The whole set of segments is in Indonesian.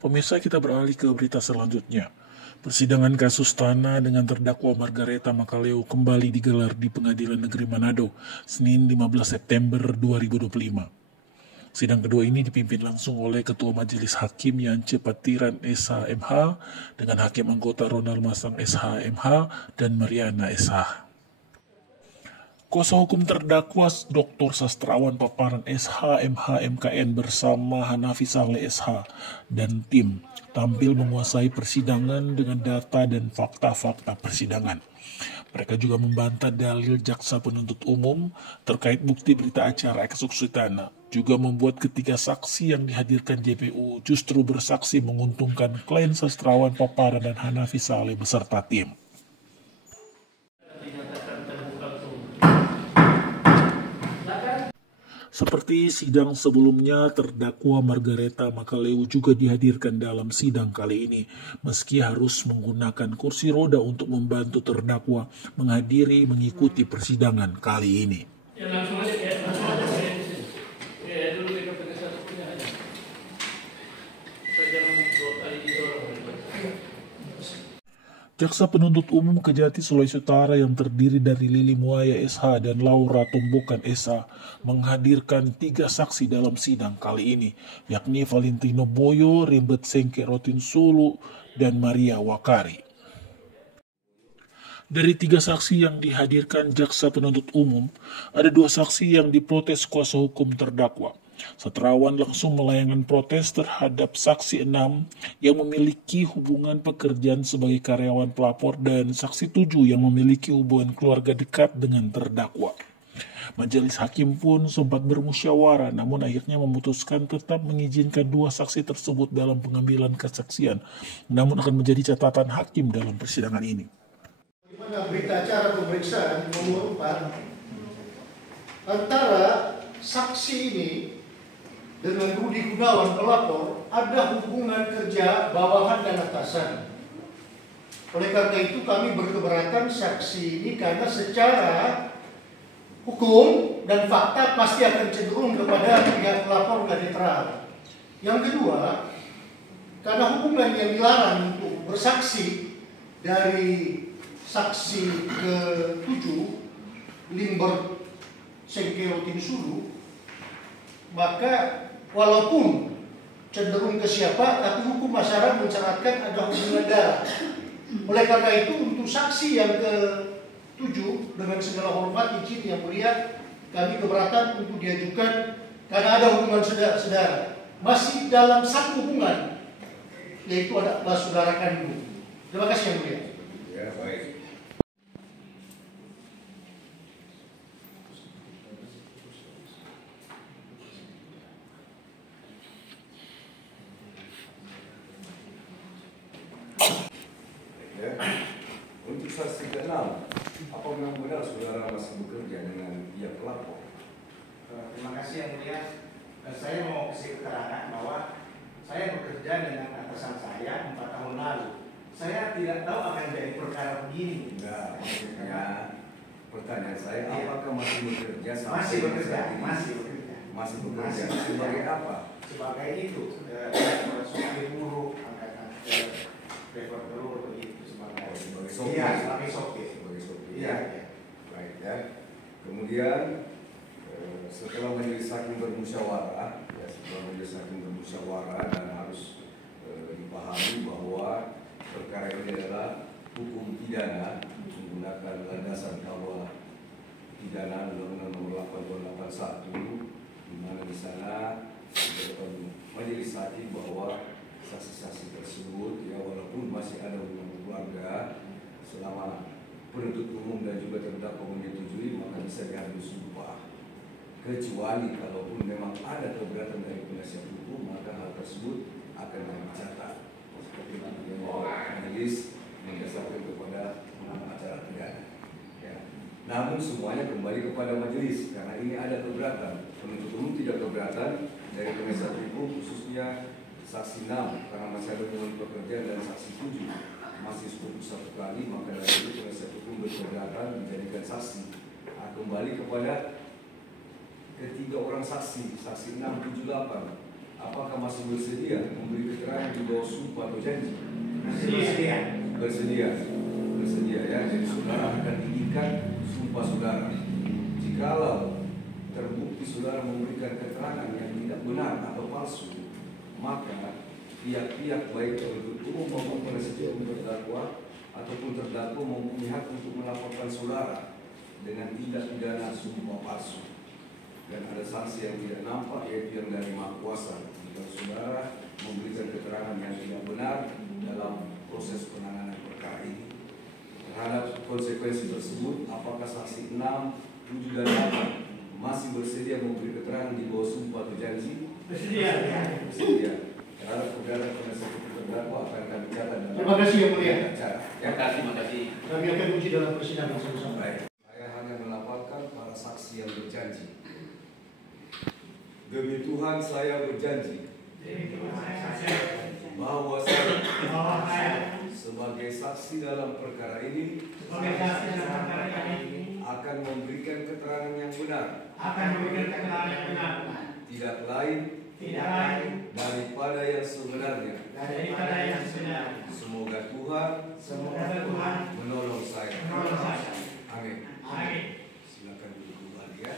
Pemirsa, kita beralih ke berita selanjutnya. Persidangan kasus tanah dengan terdakwa Margareta Makaleu kembali digelar di Pengadilan Negeri Manado, Senin 15 September 2025. Sidang kedua ini dipimpin langsung oleh Ketua Majelis Hakim Yance Patiran SH.MH dengan Hakim Anggota Ronald Masang SH.MH dan Mariana SH. Kuasa hukum terdakwa Dr. Sastrawan Paparan SH.MH MKN bersama Hanafi Saleh SH dan tim tampil menguasai persidangan dengan data dan fakta-fakta persidangan. Mereka juga membantah dalil jaksa penuntut umum terkait bukti berita acara eksekusi tanah. Juga membuat ketiga saksi yang dihadirkan JPU justru bersaksi menguntungkan klien Sastrawan Paparan dan Hanafi Saleh beserta tim. Seperti sidang sebelumnya, terdakwa Margareta Makaleu juga dihadirkan dalam sidang kali ini, meski harus menggunakan kursi roda untuk membantu terdakwa mengikuti persidangan kali ini. Jaksa penuntut umum Kejati Sulawesi Utara yang terdiri dari Lili Muaya SH dan Laura Tumbukan SH menghadirkan 3 saksi dalam sidang kali ini, yakni Valentino Boyo, Rimbet Sengke Rotin Sulu, dan Maria Wakari. Dari 3 saksi yang dihadirkan jaksa penuntut umum, ada 2 saksi yang diprotes kuasa hukum terdakwa. Sastrawan langsung melayangkan protes terhadap saksi 6 yang memiliki hubungan pekerjaan sebagai karyawan pelapor dan saksi 7 yang memiliki hubungan keluarga dekat dengan terdakwa. Majelis hakim pun sempat bermusyawarah, namun akhirnya memutuskan tetap mengizinkan 2 saksi tersebut dalam pengambilan kesaksian, namun akan menjadi catatan hakim dalam persidangan ini. Berita acara pemeriksaan nomor 4 antara saksi ini dengan Rudi Gunawan pelapor ada hubungan kerja bawahan dan atasan. Oleh karena itu kami berkeberatan saksi ini karena secara hukum dan fakta pasti akan cenderung kepada pihak pelapor dan netral. Yang kedua, karena hubungan yang dilarang untuk bersaksi dari saksi ke-7 Limber Sengkeo Tinsulu, maka walaupun cenderung ke siapa, tapi hukum masyarakat mencaratkan ada hubungan darah. Oleh karena itu untuk saksi yang ke-7 dengan segala hormat izin yang mulia, kami keberatan untuk diajukan karena ada hubungan saudara. Masih dalam satu hubungan, yaitu adalah saudara kandung. Terima kasih yang mulia. Ya, baik. Ya. Untuk saksi ke-6, apa memang benar saudara masih bekerja dengan pihak pelapor? Terima kasih yang mulia. Saya mau kasih keterangan bahwa saya bekerja dengan atasan saya 4 tahun lalu. Saya tidak tahu akan jadi perkara begini. Enggak, maksudnya pertanyaan saya, apakah masih bekerja sampai Masih bekerja, saat ini? masih bekerja. Masih bekerja. Masih bekerja. Sebagai apa? Sebagai itu, sopir buruh, angkatan driver telur begitu sebagai. Sebagai sopir. Iya, sebagai sopir. Sebagai sopir. Iya. Baik ya. Kemudian setelah majelis hakim bermusyawarah, dan harus dipahami bahwa perkara ini adalah hukum pidana menggunakan landasan kawal pidana Undang-Undang Nomor 8 Tahun 81, di mana di sana disebutkan majelis hakim bahwa saksi-saksi tersebut ya walaupun masih ada hubungan keluarga, selama penuntut umum dan juga terdakwa menyetujui maka bisa diambil sumpah. Kecuali kalaupun memang ada keberatan dari penasihat hukum, maka hal tersebut akan kami catat. Seperti yang majelis mendasarkan kepada hukum acara pidana. Ya. Namun semuanya kembali kepada majelis karena ini ada keberatan. Penuntut umum tidak keberatan dari penasihat hukum, khususnya saksi 6 karena masih ada hubungan pekerjaan, dan saksi 7 masih cukup 1 kali, maka dari itu penasihat hukum berkeberatan menjadikan saksi. Kembali kepada ketiga orang saksi, saksi 6, 7, 8 apakah masih bersedia memberi keterangan di bawah sumpah atau janji? Bersedia ya. Jadi saudara akan diikat sumpah saudara. Jikalau terbukti saudara memberikan keterangan yang tidak benar atau palsu, maka pihak-pihak baik penuntut umum maupun penasihat hukum terdakwa ataupun terdakwa mempunyai hak untuk melaporkan saudara dengan tindak pidana sumpah palsu. Dan ada sanksi yang tidak nampak, yaitu yang dari Maha Kuasa jika saudara memberikan keterangan yang tidak benar dalam proses penanganan perkara ini. Terhadap konsekuensi tersebut, apakah saksi 6, 7, dan 8 masih bersedia memberi keterangan di bawah sumpah atau janji? Bersedia. Terhadap saudara penasihat hukum terdakwa akan kami catat dalam. Terima kasih yang mulia. Terima kasih. Kami akan uji dalam persidangan sama-sama. Baik. Saya hanya melaporkan para saksi yang berjanji. Demi Tuhan saya berjanji bahwa saya sebagai saksi dalam perkara ini akan memberikan keterangan yang benar, tidak lain daripada yang sebenarnya. Semoga Tuhan menolong saya. Amin. Silakan duduk kembali ya.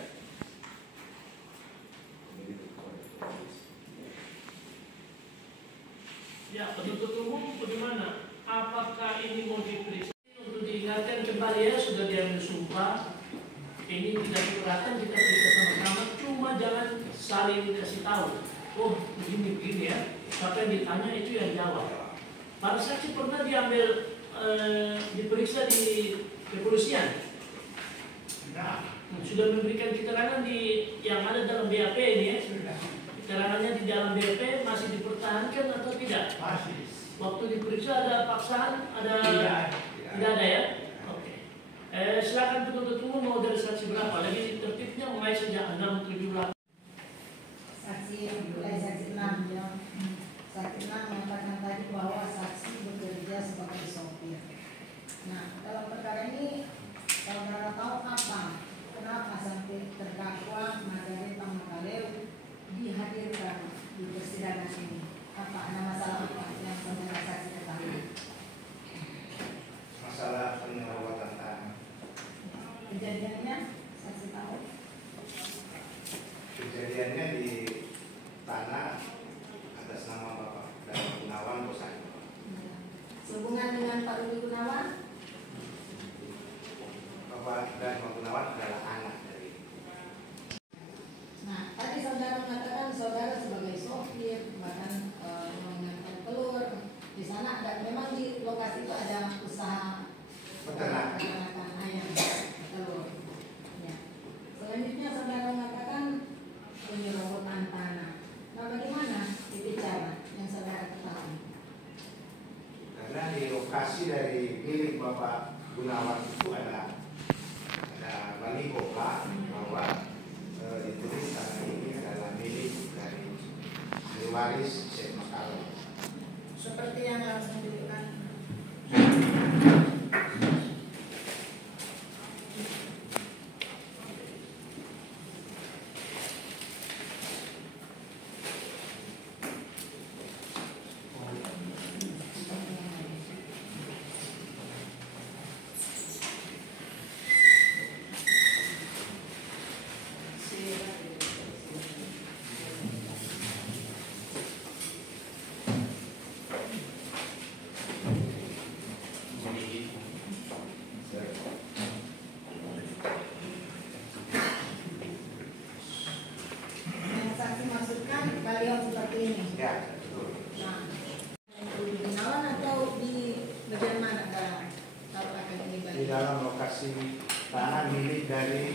Ya, penuntut umum bagaimana? Apakah ini mau diperiksa untuk diingatkan kembali ya, sudah diambil sumpah, ini tidak diperhatikan, kita periksa sama-sama, cuma jangan saling kasih tahu. Oh, begini ya. Sampai ditanya itu yang jawab. Para saksi pernah diambil diperiksa di kepolisian. Sudah memberikan keterangan di yang ada dalam BAP ini ya. Keterangannya di dalam BAP masih dipertahankan atau tidak? Masih. Waktu diperiksa ada paksaan, tidak ada ya? Oke. Silakan penuntut umum mau dari saksi berapa? Lagi tertibnya mulai sejak 6, 7, 8. Saksi saksi 6 ya. Saksi 6 mengatakan tadi bahwa saksi bekerja sebagai sopir. Nah, dalam perkara ini saudara tahu apa? Kenapa sampai terdakwa Margareta Makaleu dihadirkan di persidangan ini? Apa ada masalah apa yang saudara saksi ketahui? Masalah penyerawatan tanah. Kejadiannya saksi tahu? Kejadiannya di tanah atas nama Bapak dan Gunawan Bosani. Sehubungan dengan Pak Rudi Gunawan? Bapak dan Gunawan adalah anak dari. Nah, tadi saudara mengatakan saudara sebagai sopir, bahkan mengantar telur. Di sana ada, memang di lokasi itu ada usaha peternakan ayam telur. Ya. Selanjutnya saudara mengatakan penyerobotan tanah. Nah, bagaimana itu cara yang saudara ketahui? Karena di lokasi dari milik Bapak Gunawan itu ada baliho Pak bahwa ditulis tanah ini adalah milik dari ahli waris Syekh Makaleu. Seperti yang langsung ditunjukkan. Di dalam lokasi tanah milik dari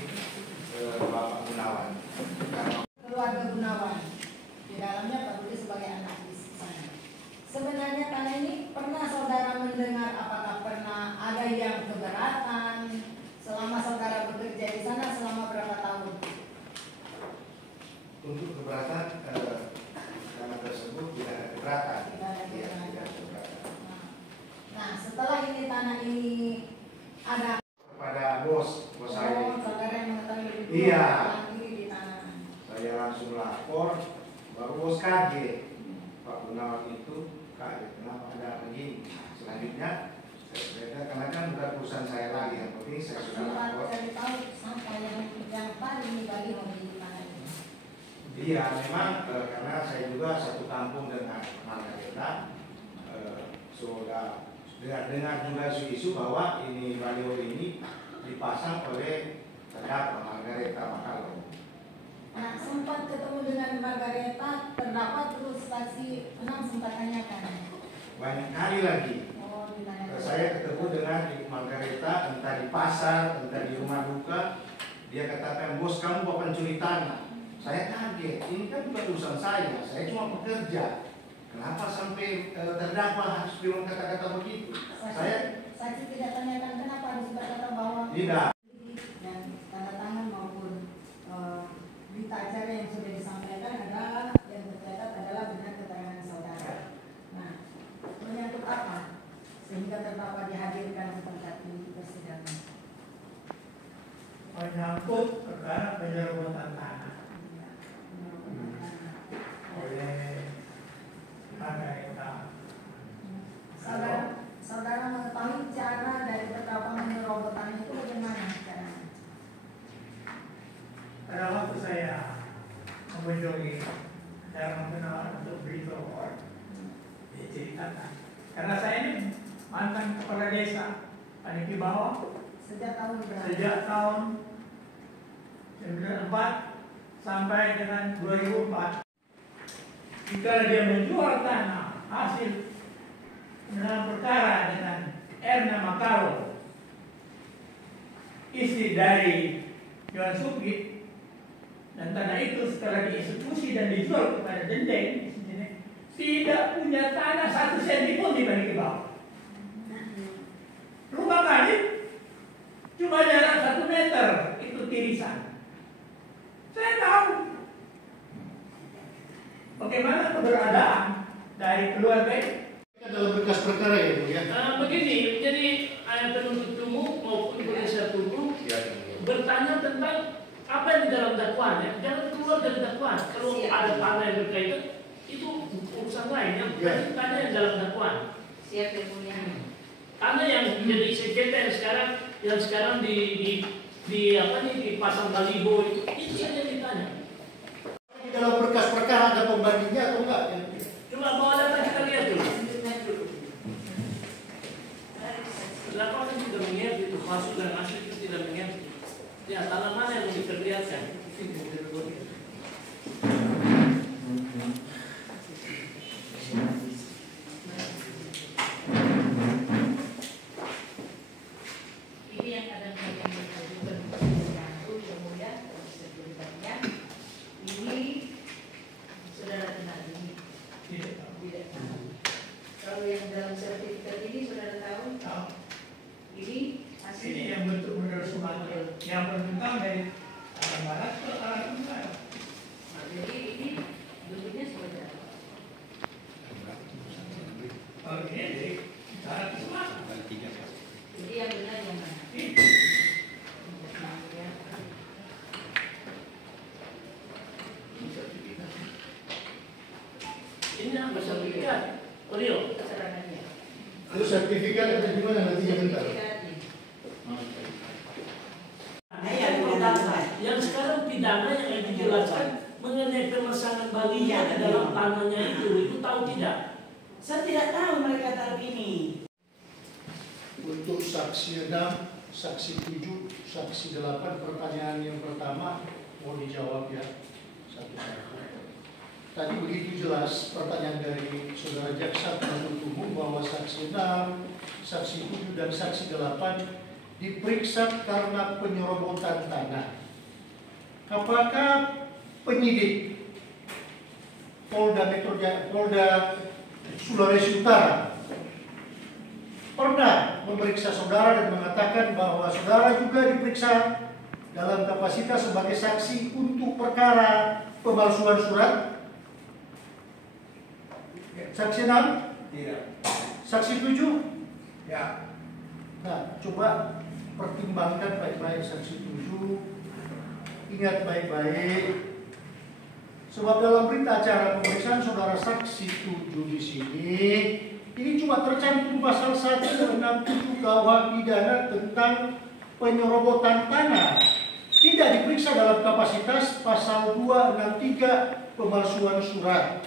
Bapak Gunawan. Keluarga Gunawan. Di dalamnya Pak Rudi sebagai anak di sana. Sebenarnya tanah ini pernah saudara mendengar apakah pernah ada yang keberatan selama saudara bekerja di sana selama berapa tahun? Untuk keberatan tanah tersebut tidak ada keberatan. Tidak ada Iya, keberatan. tidak ada keberatan. Nah, setelah ini tanah ini ada Kepada bos saya. saudara yang mengetahui lebih Iya. ini di tanah. Saya langsung lapor baru bos kaget. Pak Gunawan itu kaget, kenapa ada begini. Selanjutnya, karena kan bukan perusahaan saya lagi, yang penting saya sudah lapor. Cari tahu sampah yang paling dibagi di mana itu. Iya, memang karena saya juga satu kampung dengan Margareta, sudah dengar juga isu-isu bahwa ini baliho ini dipasang oleh terdakwa Margareta Makalo. Nah, sempat ketemu dengan Margareta, terdakwa terus saksi 6 sempat tanyakan. Banyak kali lagi. Oh, ditanyakan. Saya ketemu dengan Ibu Margareta, entah di pasar, entah di rumah duka. Dia katakan, bos kamu bawa pencuri tanah. Saya kaget, ini kan bukan urusan saya cuma pekerja. Kenapa sampai terdakwa harus bilang kata-kata begitu? Saksi tidak tanyakan kenapa harus berkata bahwa Tidak. dan tanda tangan maupun berita acara yang sudah disampaikan adalah yang tercatat adalah benar keterangan saudara. Nah, menyangkut apa sehingga terdakwa dihadirkan tempat di persidangan? Menyangkut perkara penyerobotan tanah oleh Margareta. Saudara mengetahui cara dari terdakwa menyerobot tanah itu bagaimana caranya? Pada waktu saya mengunjungi daerah Gunawan untuk beri telepon, dia ceritakan. Karena saya ini mantan kepala desa Paniki Bawah Sejak tahun berapa? sejak tahun 1994 sampai dengan 2004. Jika dia menjual tanah hasil dalam perkara dengan Erna Makalo, istri dari Johan Sugit, dan tanah itu setelah dieksekusi dan dijual kepada Dendeng, tidak punya tanah 1 senti pun di Paniki Bawah. Rumah kami cuma jarak 1 meter, itu tirisan. Saya tahu bagaimana keberadaan dari keluarga ini. Dalam berkas perkara ya, Bu ya. Begini, jadi penuntut umum maupun penasihat hukum bertanya tentang apa yang di dalam dakwaan, ya. Jangan keluar dari dakwaan. Kalau ada tanah yang berkaitan, itu urusan lain. Yang tanya yang dalam dakwaan. Siap ya, Bu ya. Tanah yang menjadi sengketa yang sekarang dipasang baliho itu saja yang ditanya. Di dalam berkas perkara ada pembandingnya atau enggak? Ya? Cuma bawa data kita lihat dulu. Laporan sudah mengerti itu masuk dan asli itu tidak mengerti. Ya, tanah mana yang diperlihatkan? Ini yang kadang-kadang diajukan kemudian sebenarnya ini saudara kenal ini tidak tahu. Kalau yang dalam sertifikat ini saudara tahu? Tahu. Ini hasil Ini yang bentuk menurut Sumatera, yang berkembang dari arah barat ke arah tenggara. Nah, jadi ini bentuknya seperti apa? Kalau ini dari barat ke Sumatera. Jadi yang benar yang mana? Ini apa sertifikat? Rio. Keterangannya. Itu sertifikat ada di mana nanti yang bentar? Yang sekarang pidana yang dijelaskan mengenai pemasangan baliho di dalam tanahnya itu tahu tidak? Saya tidak tahu mereka taruh ini. Untuk saksi 6, saksi 7, saksi 8, pertanyaan yang pertama mau dijawab ya satu-satu. Tadi begitu jelas pertanyaan dari saudara jaksa penuntut umum bahwa saksi 6, saksi 7 dan saksi 8 diperiksa karena penyerobotan tanah. Apakah penyidik Polda Sulawesi Utara pernah memeriksa saudara dan mengatakan bahwa saudara juga diperiksa dalam kapasitas sebagai saksi untuk perkara pemalsuan surat? Saksi 6? Tidak. Saksi 7? Ya. Nah, coba pertimbangkan baik-baik saksi 7. Ingat baik-baik. Sebab dalam berita acara pemeriksaan saudara saksi 7 di sini, ini cuma tercantum pasal 167 KUH pidana tentang penyerobotan tanah. Tidak diperiksa dalam kapasitas pasal 263 pemalsuan surat.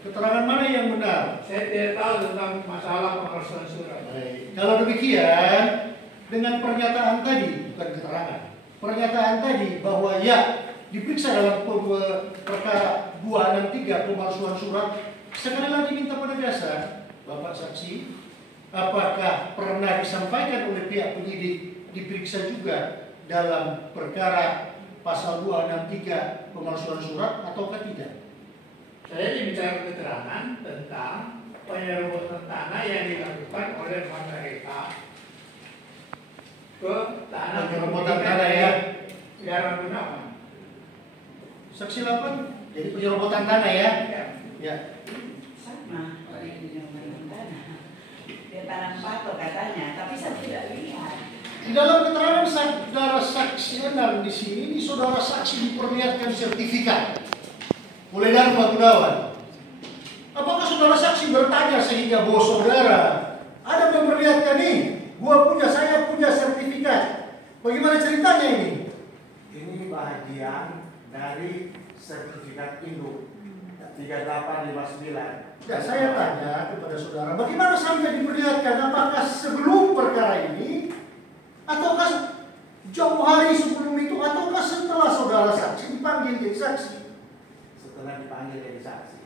Keterangan mana yang benar? Saya tidak tahu tentang masalah pemalsuan surat. Baik. Kalau demikian, dengan pernyataan tadi, bukan keterangan, pernyataan tadi bahwa ya diperiksa dalam perkara 263 pemalsuan surat, sekali lagi minta penegasan, Bapak saksi, apakah pernah disampaikan oleh pihak penyidik diperiksa juga dalam perkara pasal 263 pemalsuan surat ataukah tidak? Saya diminta keterangan tentang penyerobotan tanah yang dilakukan oleh Margareta ke tanah Penyerobotan tanah ya. Darah Gunawan. Saksi 8, jadi penyerobotan tanah ya? Ya. Sama orang yang dinamakan tanah. Dia tanam patok katanya, tapi saya tidak lihat. Di dalam keterangan saudara saksi Endar di sini, saudara saksi diperlihatkan sertifikat oleh Darma Gunawan. Apakah saudara saksi bertanya sehingga bahwa saudara ada memperlihatkan nih, saya punya sertifikat. Bagaimana ceritanya ini? Ini bagian dari sertifikat induk 3859. Ya, saya tanya kepada saudara, bagaimana sampai diperlihatkan? Apakah sebelum perkara ini, ataukah jauh hari sebelum itu, ataukah setelah saudara saksi dipanggil jadi saksi? Setelah dipanggil jadi saksi.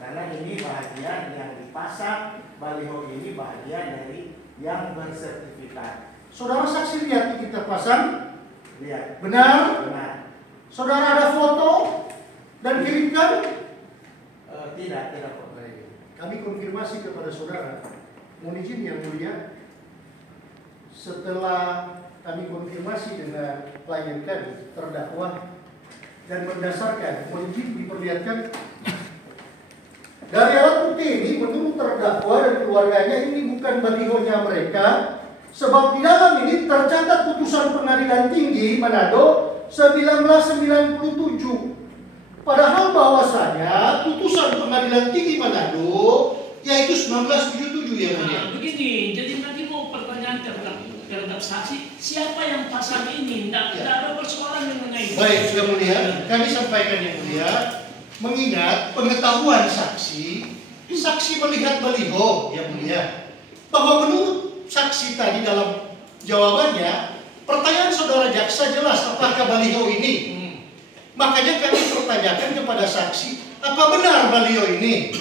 Karena ini bagian yang dipasang, baliho ini bagian dari yang bersertifikat. Saudara saksi lihat kita pasang? Lihat. Benar? Benar. Saudara ada foto dan kirimkan? Tidak foto ini. Kami konfirmasi kepada saudara, mohon izin yang mulia, setelah kami konfirmasi dengan klien kami, terdakwa, dan berdasarkan, mohon izin diperlihatkan, dari alat bukti ini, menurut terdakwa dan keluarganya, ini bukan balihonya mereka, sebab di dalam ini tercatat putusan Pengadilan Tinggi Manado 1997. Padahal bahwasanya putusan Pengadilan Tinggi Manado yaitu 1977 ya mulia. Begini, jadi nanti mau pertanyaan terhadap saksi, siapa yang pasang ini? Tidak ada persoalan mengenai itu. Baik, sudah mulia, kami sampaikan yang mulia, mengingat pengetahuan saksi melihat baliho yang mulia, bahwa menurut saksi tadi dalam jawabannya, pertanyaan saudara jaksa jelas apakah baliho ini. Makanya kami pertanyakan kepada saksi, apa benar baliho ini?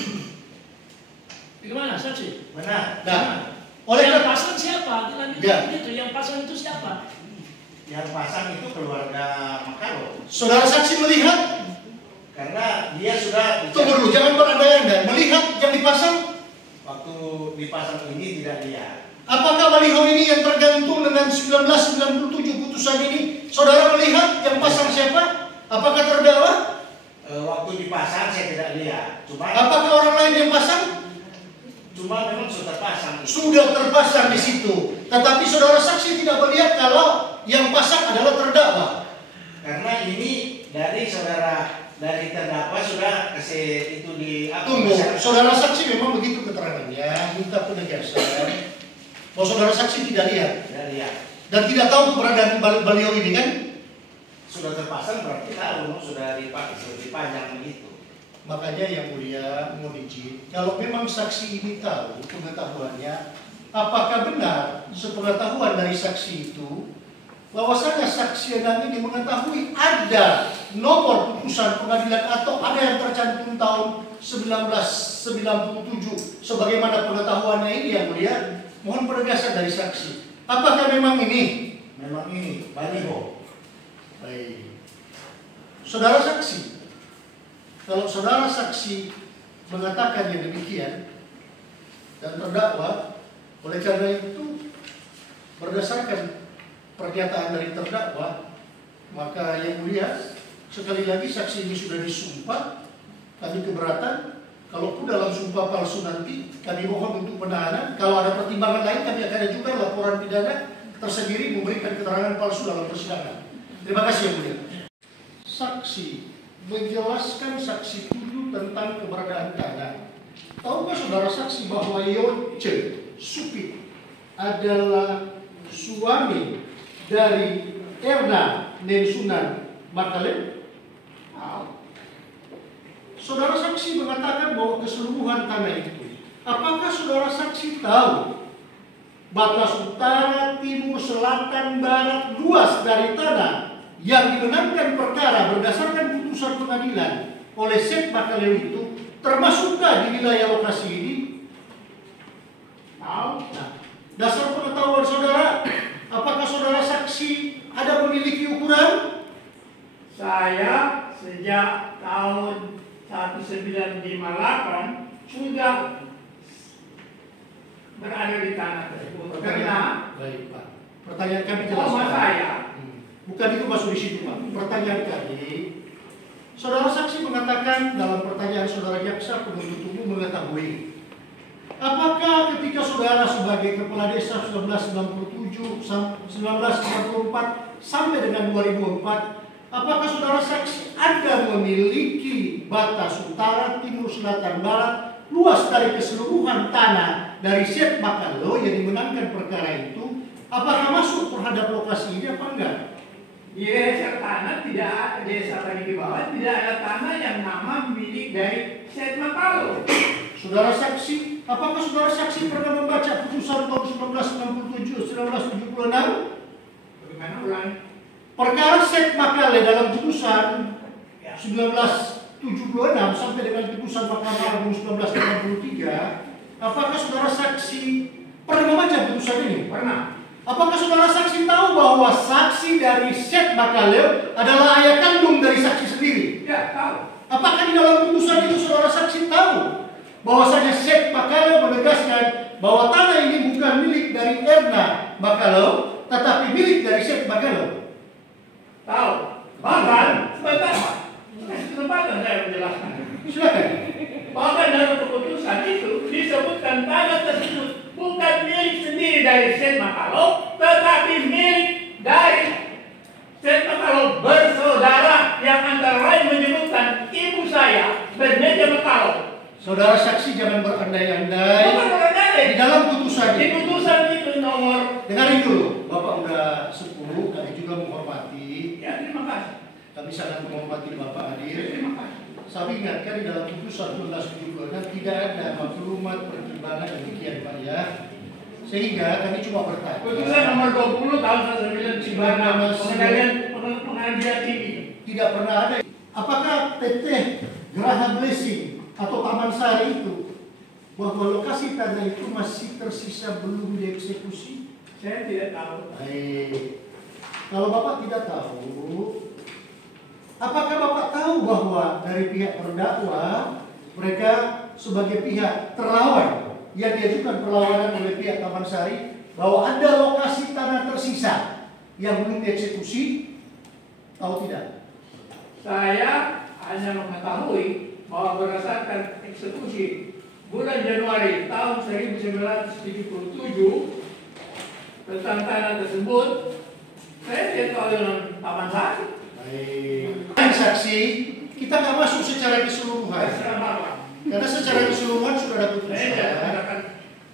Bagaimana saksi? Benar. Nah, oleh yang pasang siapa? Ya. Itu yang pasang itu siapa? Yang pasang itu keluarga Makaro. Saudara saksi melihat, Karena dia sudah tunggu dulu, jangan berandai-andai. Melihat yang dipasang, waktu dipasang ini tidak lihat. apakah baliho ini yang tergantung dengan 1997 putusan ini? Saudara melihat yang pasang siapa? Apakah terdakwa? Waktu dipasang saya tidak lihat. Apakah orang lain yang pasang? Cuma memang sudah terpasang. Sudah terpasang di situ. Tetapi saudara saksi tidak melihat kalau yang pasang adalah terdakwa. Karena ini dari terdakwa sudah kasih itu di Tunggu, saudara saksi memang begitu keterangannya, minta penegasan bahwa saudara saksi tidak lihat. Tidak lihat. Dan tidak tahu keberadaan baliho ini kan? Sudah terpasang berarti tahu sudah dipakai, sudah dipajang begitu. Makanya yang mulia, mohon izin, kalau memang saksi ini tahu pengetahuannya, apakah benar sepengetahuan dari saksi itu bahwasanya saksi Endang ini mengetahui ada nomor putusan pengadilan atau ada yang tercantum tahun 1997 sebagaimana pengetahuannya ini yang mulia, mohon penegasan dari saksi. Apakah memang ini? Memang ini baliho. Baik. Saudara saksi, kalau saudara saksi mengatakan yang demikian dan terdakwa, oleh karena itu berdasarkan pernyataan dari terdakwa, maka yang mulia, sekali lagi saksi ini sudah disumpah, kami keberatan. Kalaupun dalam sumpah palsu nanti kami mohon untuk penahanan. Kalau ada pertimbangan lain kami akan ajukan laporan pidana tersendiri memberikan keterangan palsu dalam persidangan. Terima kasih yang mulia. Saksi menjelaskan saksi tujuh tentang keberadaan tanah. Tahukah saudara saksi bahwa Yoce Supit adalah suami dari Erna Nensunan Makale? Saudara saksi mengatakan bahwa keseluruhan tanah itu. Apakah saudara saksi tahu batas utara, timur, selatan, barat, luas dari tanah yang dimenangkan perkara berdasarkan putusan pengadilan oleh Seth Makaleo itu termasukkah di wilayah lokasi ini? Nah, dasar pengetahuan saudara, apakah saudara saksi ada memiliki ukuran? Saya sejak tahun 1958 sudah berada di tanah tersebut. Karena baik Pak, pertanyaan kami jelas. saya bukan itu masuk di situ Pak. Pertanyaan kami, saudara saksi mengatakan dalam pertanyaan saudara jaksa penuntut umum mengetahui, apakah ketika saudara sebagai kepala desa 1997, 1994 sampai dengan 2004, apakah saudara saksi Anda memiliki batas utara, timur, selatan, barat, luas dari keseluruhan tanah dari Seth Makaleo yang dimenangkan perkara itu? Apakah masuk terhadap lokasi ini apa enggak? di desa tanah tidak ada, desa tadi di bawah tidak ada tanah yang nama milik dari Seth Makaleo. Saudara saksi, apakah saudara saksi pernah membaca putusan tahun 1967-1976? Bagaimana ulang? Perkara Seth Makaleo dalam putusan 1976 sampai dengan putusan Mahkamah Agung 1983, apakah saudara saksi pernah membaca putusan ini? Pernah. Apakah saudara saksi tahu bahwa saksi dari Seth Makaleo adalah ayah kandung dari saksi sendiri? Ya, tahu. Apakah di dalam putusan itu saudara saksi tahu bahwasanya Seth Makaleo menegaskan bahwa tanah ini bukan milik dari Erna Makaleo, tetapi milik dari Seth Makaleo? Tahu. Bahkan sebentar Pak, kasih kesempatan saya menjelaskan. Silakan. Bahkan dalam keputusan itu disebutkan tanah tersebut bukan milik sendiri dari Seth Makaleo, tetapi milik dari Seth Makaleo bersaudara yang antara lain menyebutkan ibu saya Bermeja Makaleo. Saudara saksi jangan berandai-andai. Bukan berandai. Di dalam putusan Di putusan itu nomor. dengarin dulu, Bapak udah 10, kami juga menghormati. Ya, terima kasih. Kami sangat menghormati Bapak hadir. Terima kasih. Saya ingatkan di dalam putusan 1976 tidak ada maklumat pertimbangan demikian Pak ya. Sehingga kami cuma bertanya. Putusan nomor 20 tahun 1996 pengadilan tinggi. Tidak pernah ada. Apakah PT Geraha Blessing atau Taman Sari itu bahwa lokasi tanah itu masih tersisa belum dieksekusi? Saya tidak tahu. Baik. Kalau Bapak tidak tahu, apakah Bapak tahu bahwa dari pihak terdakwa mereka sebagai pihak terlawan yang diajukan perlawanan oleh pihak Taman Sari bahwa ada lokasi tanah tersisa yang belum dieksekusi? Tahu tidak? Saya hanya mengetahui bahwa berdasarkan eksekusi bulan Januari tahun 1977 tentang tanah tersebut, saya tidak tahu dengan Taman Sari. Baik. Saksi, kita nggak masuk secara keseluruhan. Karena secara keseluruhan sudah ada putusan.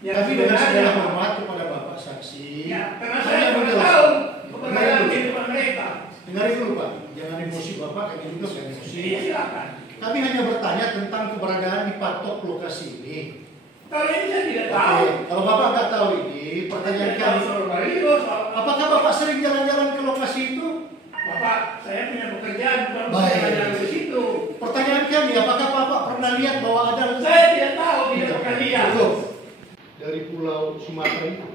Tapi dengan segala hormat kepada Bapak saksi, Ya, karena saya tidak tahu kebenaran kehidupan mereka. dengarin dulu Pak, jangan emosi Bapak, kami juga bukan emosi. Silakan. Kami hanya bertanya tentang keberadaan di patok lokasi ini. Kalau ini saya tidak tahu. Oke, kalau Bapak nggak tahu ini, pertanyaan kami, apakah Bapak sering jalan-jalan ke lokasi itu? Bapak, saya punya pekerjaan, bukan Baik. jalan ke situ. Pertanyaan kami, apakah Bapak pernah lihat bahwa ada Saya tidak tahu, tidak pernah lihat. Cukup. Dari Pulau Sumatera itu?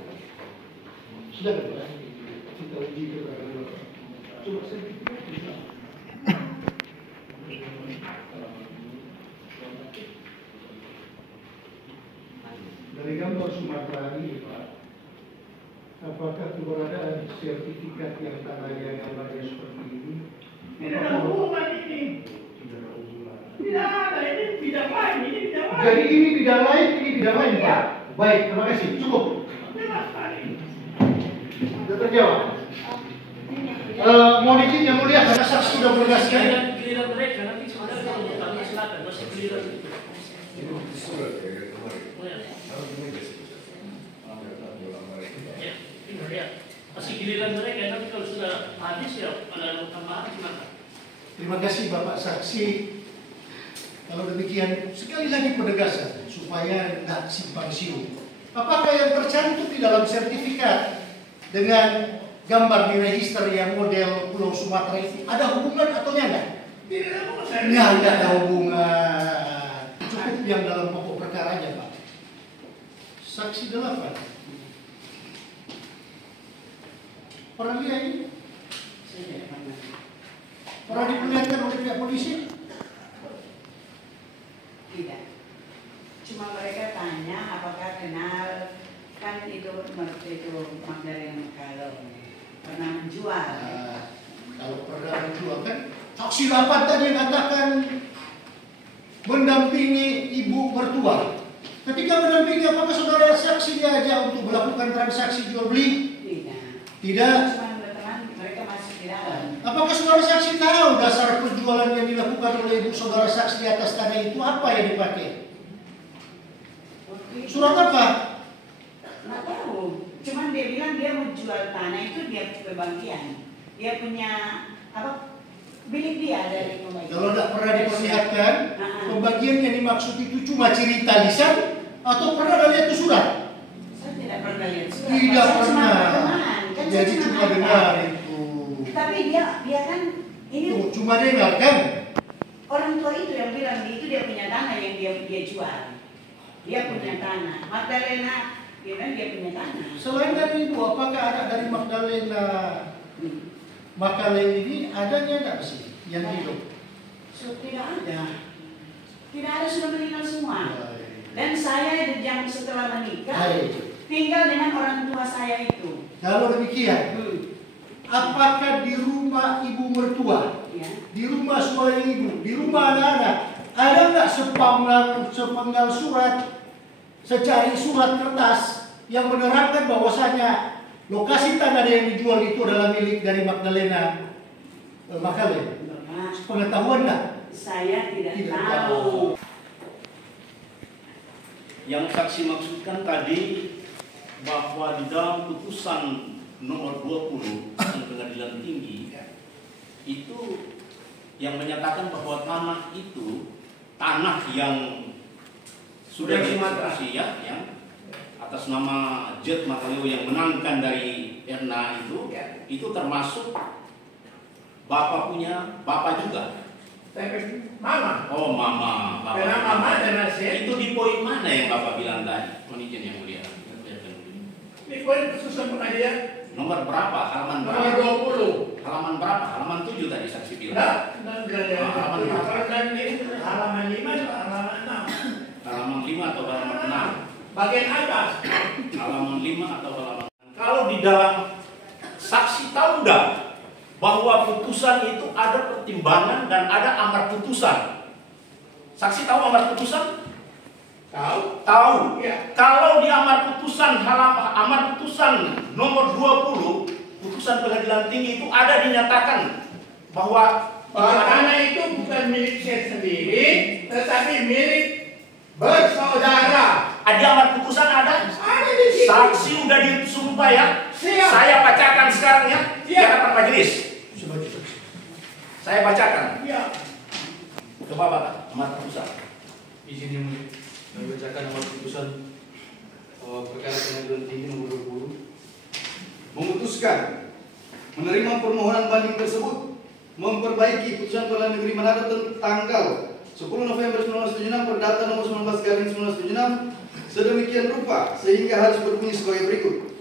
Sudah Pak? Kita uji keberadaan Bapak. Coba saya dari gambar Sumatera ini Pak, apakah keberadaan sertifikat yang tanahnya gambarnya seperti ini? Tidak ada hubungan ini. Tidak ada hubungan. Tidak ada, ini bidang lain, ini bidang lain. Jadi ini bidang lain, ini bidang lain Pak. Baik, terima kasih. Cukup. Jelas sekali. Sudah terjawab. Mohon izin yang mulia karena saksi sudah menegaskan. giliran mereka, nanti sebenarnya kalau mau tanya silakan, masih giliran itu. Oh ya. Ya, benar ya. Masih giliran mereka, nanti kalau sudah habis ya ada tambahan silakan. Terima kasih Bapak Saksi. Kalau demikian, sekali lagi penegasan supaya tidak simpang siur. Apakah yang tercantum di dalam sertifikat dengan gambar di register yang model Pulau Sumatera itu ada hubungan atau enggak? Tidak ada hubungan. Cukup yang dalam pokok perkaranya, Pak. Saksi 8. Pernah lihat ini? Pernah diperlihatkan oleh pihak polisi? Tidak. Cuma mereka tanya apakah kenal, kan itu Magdalena kalau pernah menjual. Kalau pernah menjual kan saksi 8 tadi katakan mendampingi ibu mertua. Ketika mendampingi, apakah saudara saksi diajak untuk melakukan transaksi jual beli? Tidak. Tidak. Cuma berteman, mereka masih di dalam. Apakah saudara saksi tahu dasar penjualan yang dilakukan oleh ibu saudara saksi di atas tanah itu apa yang dipakai? Surat apa? Nggak tahu. Cuman dia bilang dia mau jual tanah itu dia pembagian. Dia punya apa? Bilik dia dari pembagian. Kalau tidak pernah diperlihatkan, pembagian yang dimaksud itu cuma cerita lisan atau pernah lihat itu surat? Saya tidak pernah lihat surat. Tidak Saya pernah. Kan Jadi cuma dengar itu. Tapi dia kan ini Cuma dengar kan? orang tua itu yang bilang itu dia punya tanah yang dia jual. Dia punya tanah. Magdalena dia kan dia punya tanah. Selain dari itu, apakah ada dari Magdalena Makale ini adanya enggak sih yang hidup? So, tidak ada. Tidak ada, sudah meninggal semua. Dan saya yang setelah menikah tinggal dengan orang tua saya itu. Kalau demikian, apakah di rumah ibu mertua, di rumah suami ibu, di rumah anak-anak, ada nggak sepenggal surat, secari surat kertas yang menerangkan bahwasanya lokasi tanah yang dijual itu adalah milik dari Magdalena Makale? Pengetahuan nggak? Saya tidak tahu. Yang saksi maksudkan tadi bahwa di dalam putusan nomor 20 Pengadilan Tinggi itu yang menyatakan bahwa tanah itu tanah yang sudah dieksekusi yang atas nama Jet Makaleo yang menangkan dari Erna itu termasuk bapak punya bapak juga. Mama. Oh mama. Bapak. Karena mama dan saya. Itu di poin mana yang bapak bilang tadi? Mohon izin yang mulia. Di poin kesusun pengadilan. Nomor berapa? Halaman berapa? Nomor 20. Halaman berapa? Halaman 7 tadi saksi bilang. Halaman 5 halaman 6. Halaman 5 atau halaman 6? Bagian atas. Halaman 5 atau halaman 6? Kalau di dalam saksi tahu enggak bahwa putusan itu ada pertimbangan dan ada amar putusan? Saksi tahu amar putusan? Tahu? Tahu. Ya. Kalau di amar putusan nomor 20 putusan Pengadilan Tinggi itu ada dinyatakan bahwa tanah itu bukan milik saya sendiri, tetapi milik bersaudara. Di amar putusan ada? Ada di sini. Saksi udah disumpah ya? Siap. Saya bacakan sekarang ya. Di Siap. hadapan majelis. Saya bacakan. Ya. Coba Bapak, amar putusan. Izin yang mulia, kami bacakan amar putusan perkara Pengadilan Tinggi nomor 20. Memutuskan menerima permohonan banding tersebut, memperbaiki putusan Pengadilan Negeri Manado tanggal 10 November 1976 perdata nomor 19/1976 sedemikian rupa sehingga harus berbunyi sebagai berikut.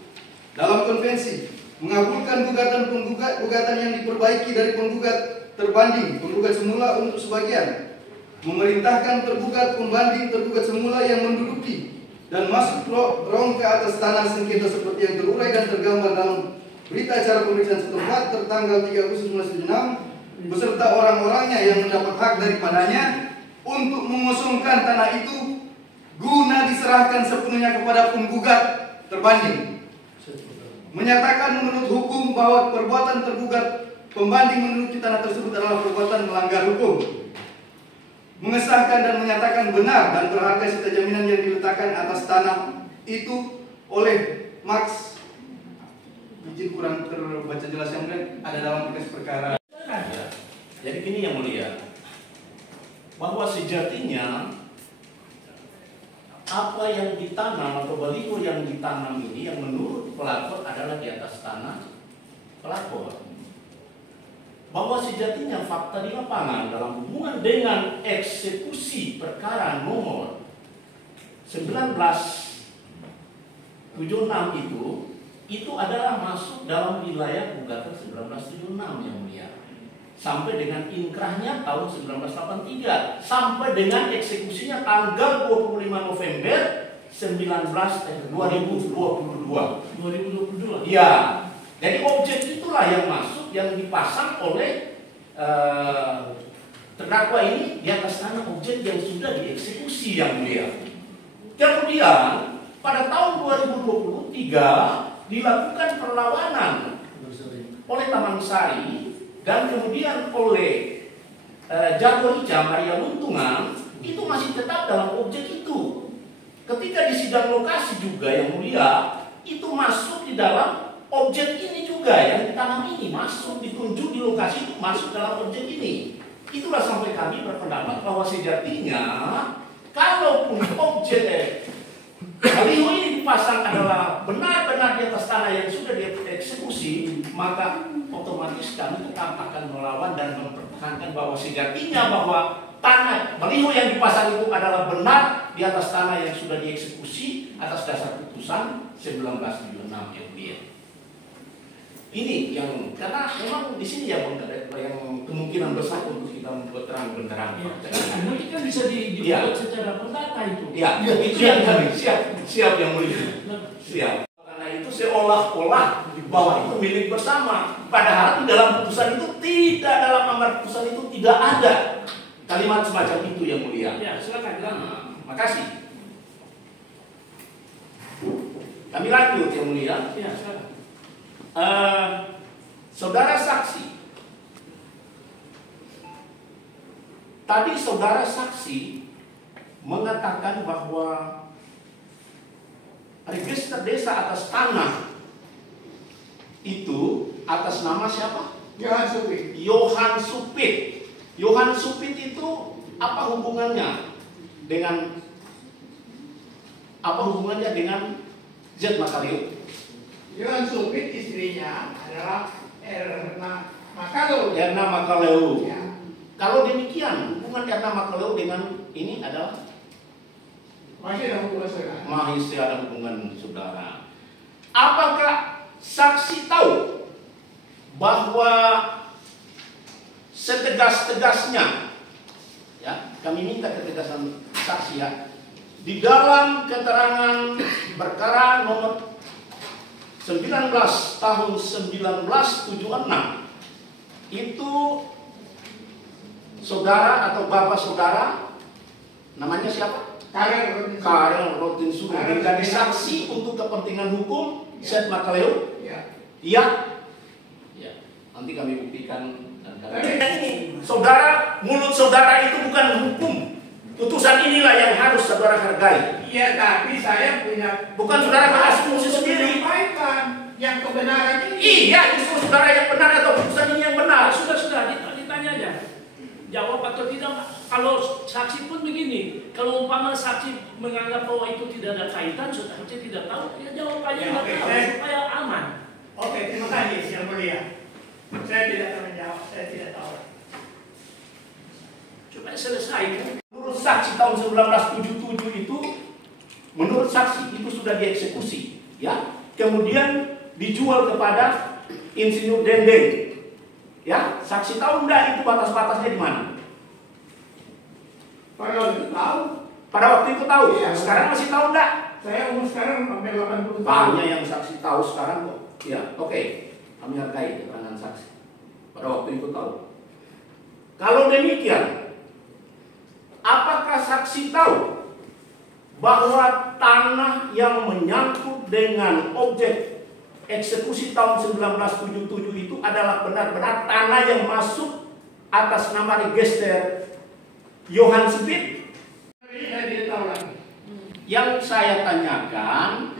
Dalam konvensi mengabulkan gugatan yang diperbaiki dari penggugat terbanding penggugat semula untuk sebagian, memerintahkan tergugat pembanding tergugat semula yang menduduki dan masuk rong ke atas tanah sengketa seperti yang terurai dan tergambar dalam berita acara pemeriksaan setempat tertanggal 3 Agustus 1976 beserta orang-orangnya yang mendapat hak daripadanya untuk mengosongkan tanah itu guna diserahkan sepenuhnya kepada penggugat terbanding. Menyatakan menurut hukum bahwa perbuatan tergugat pembanding menuntut tanah tersebut adalah perbuatan melanggar hukum. Mengesahkan dan menyatakan benar dan berharga serta jaminan yang diletakkan atas tanah itu oleh Max. Izin kurang terbaca jelas yang mulia, ada dalam berkas perkara. Jadi gini yang mulia, bahwa sejatinya apa yang ditanam atau baliho yang ditanam ini yang menurut pelapor adalah di atas tanah pelapor. Bahwa sejatinya fakta di lapangan dalam hubungan dengan eksekusi perkara nomor 1976 itu adalah masuk dalam wilayah gugatan 1976 yang mulia. Sampai dengan inkrahnya tahun 1983, sampai dengan eksekusinya tanggal 25 November 2022. Ya, jadi objek itulah yang masuk, yang dipasang oleh terdakwa ini di atas tanah objek yang sudah dieksekusi yang mulia. Kemudian pada tahun 2023 dilakukan perlawanan oleh Taman Sari dan kemudian oleh Jago Rica Maria Luntungan, itu masih tetap dalam objek itu. Ketika di sidang lokasi juga yang mulia, itu masuk di dalam objek ini juga yang ditanam ini, masuk ditunjuk di lokasi itu, masuk dalam objek ini. Itulah sampai kami berpendapat bahwa sejatinya kalaupun objek baliho ini dipasang adalah benar-benar di atas tanah yang sudah dieksekusi, maka otomatis kami tetap akan melawan dan mempertahankan bahwa sejatinya bahwa tanah baliho yang dipasang itu adalah benar di atas tanah yang sudah dieksekusi atas dasar putusan 1976 yang mulia. Ini yang karena memang di sini yang kemungkinan besar untuk kita membuat terang-benderang. Nanti kan bisa dibuat secara perdata itu. Ya, itu yang kami siap yang mulia. Siap. Karena itu seolah-olah bahwa itu milik bersama. Padahal di dalam putusan itu tidak, dalam amar putusan itu tidak ada kalimat semacam itu yang mulia. Ya, silakan. Makasih. Kami lanjut yang mulia. Ya, silakan. Saudara saksi, tadi saudara saksi mengatakan bahwa register desa atas tanah itu atas nama siapa? Yohan Supit. Yohan Supit. Yohan Supit itu apa hubungannya dengan Z Makaleo? Yohan Supit istrinya adalah Erna Makaleo. Erna Makaleo. Ya. Kalau demikian, hubungan Erna Makaleo dengan ini adalah Masih ada hubungan saudara. masih ada hubungan saudara. Apakah saksi tahu bahwa setegas-tegasnya, ya, kami minta ketegasan saksi ya, di dalam keterangan perkara nomor 19 tahun 1976 itu saudara atau bapak saudara namanya siapa? Karel Rotinsulu menjadi saksi untuk kepentingan hukum Z Makaleo. Iya. Ya. Nanti kami buktikan dan kami. Saudara, mulut saudara itu bukan hukum. Putusan inilah yang harus saudara hargai. Iya, tapi saya punya bukan saudara berasumsi sendiri. Menyampaikan yang kebenaran ini. Iya, itu saudara yang benar atau putusan ini yang benar. Sudah ditanya aja. Jawab atau tidak. Kalau saksi pun begini, kalau umpama saksi menganggap bahwa itu tidak ada kaitan, saksi tidak tahu, ya jawabannya tidak tahu supaya aman. Oke, terima kasih yang mulia. Saya tidak akan menjawab, saya tidak tahu. Coba selesai. Menurut saksi tahun 1977 itu, menurut saksi itu sudah dieksekusi, ya. Kemudian dijual kepada Insinyur Dendeng. Ya, saksi tahu enggak itu batas-batasnya di mana? Pada waktu itu tahu. Pada waktu itu tahu. Iya. Sekarang masih tahu enggak? Saya umur sekarang sampai 80 tahun. Banyak yang saksi tahu sekarang kok. Ya, oke. Kami hargai keterangan saksi. Pada waktu itu tahu. Kalau demikian, apakah saksi tahu bahwa tanah yang menyangkut dengan objek eksekusi tahun 1977 itu adalah benar-benar tanah yang masuk atas nama register Johann Smith. Saya tidak tahu lagi. Yang saya tanyakan,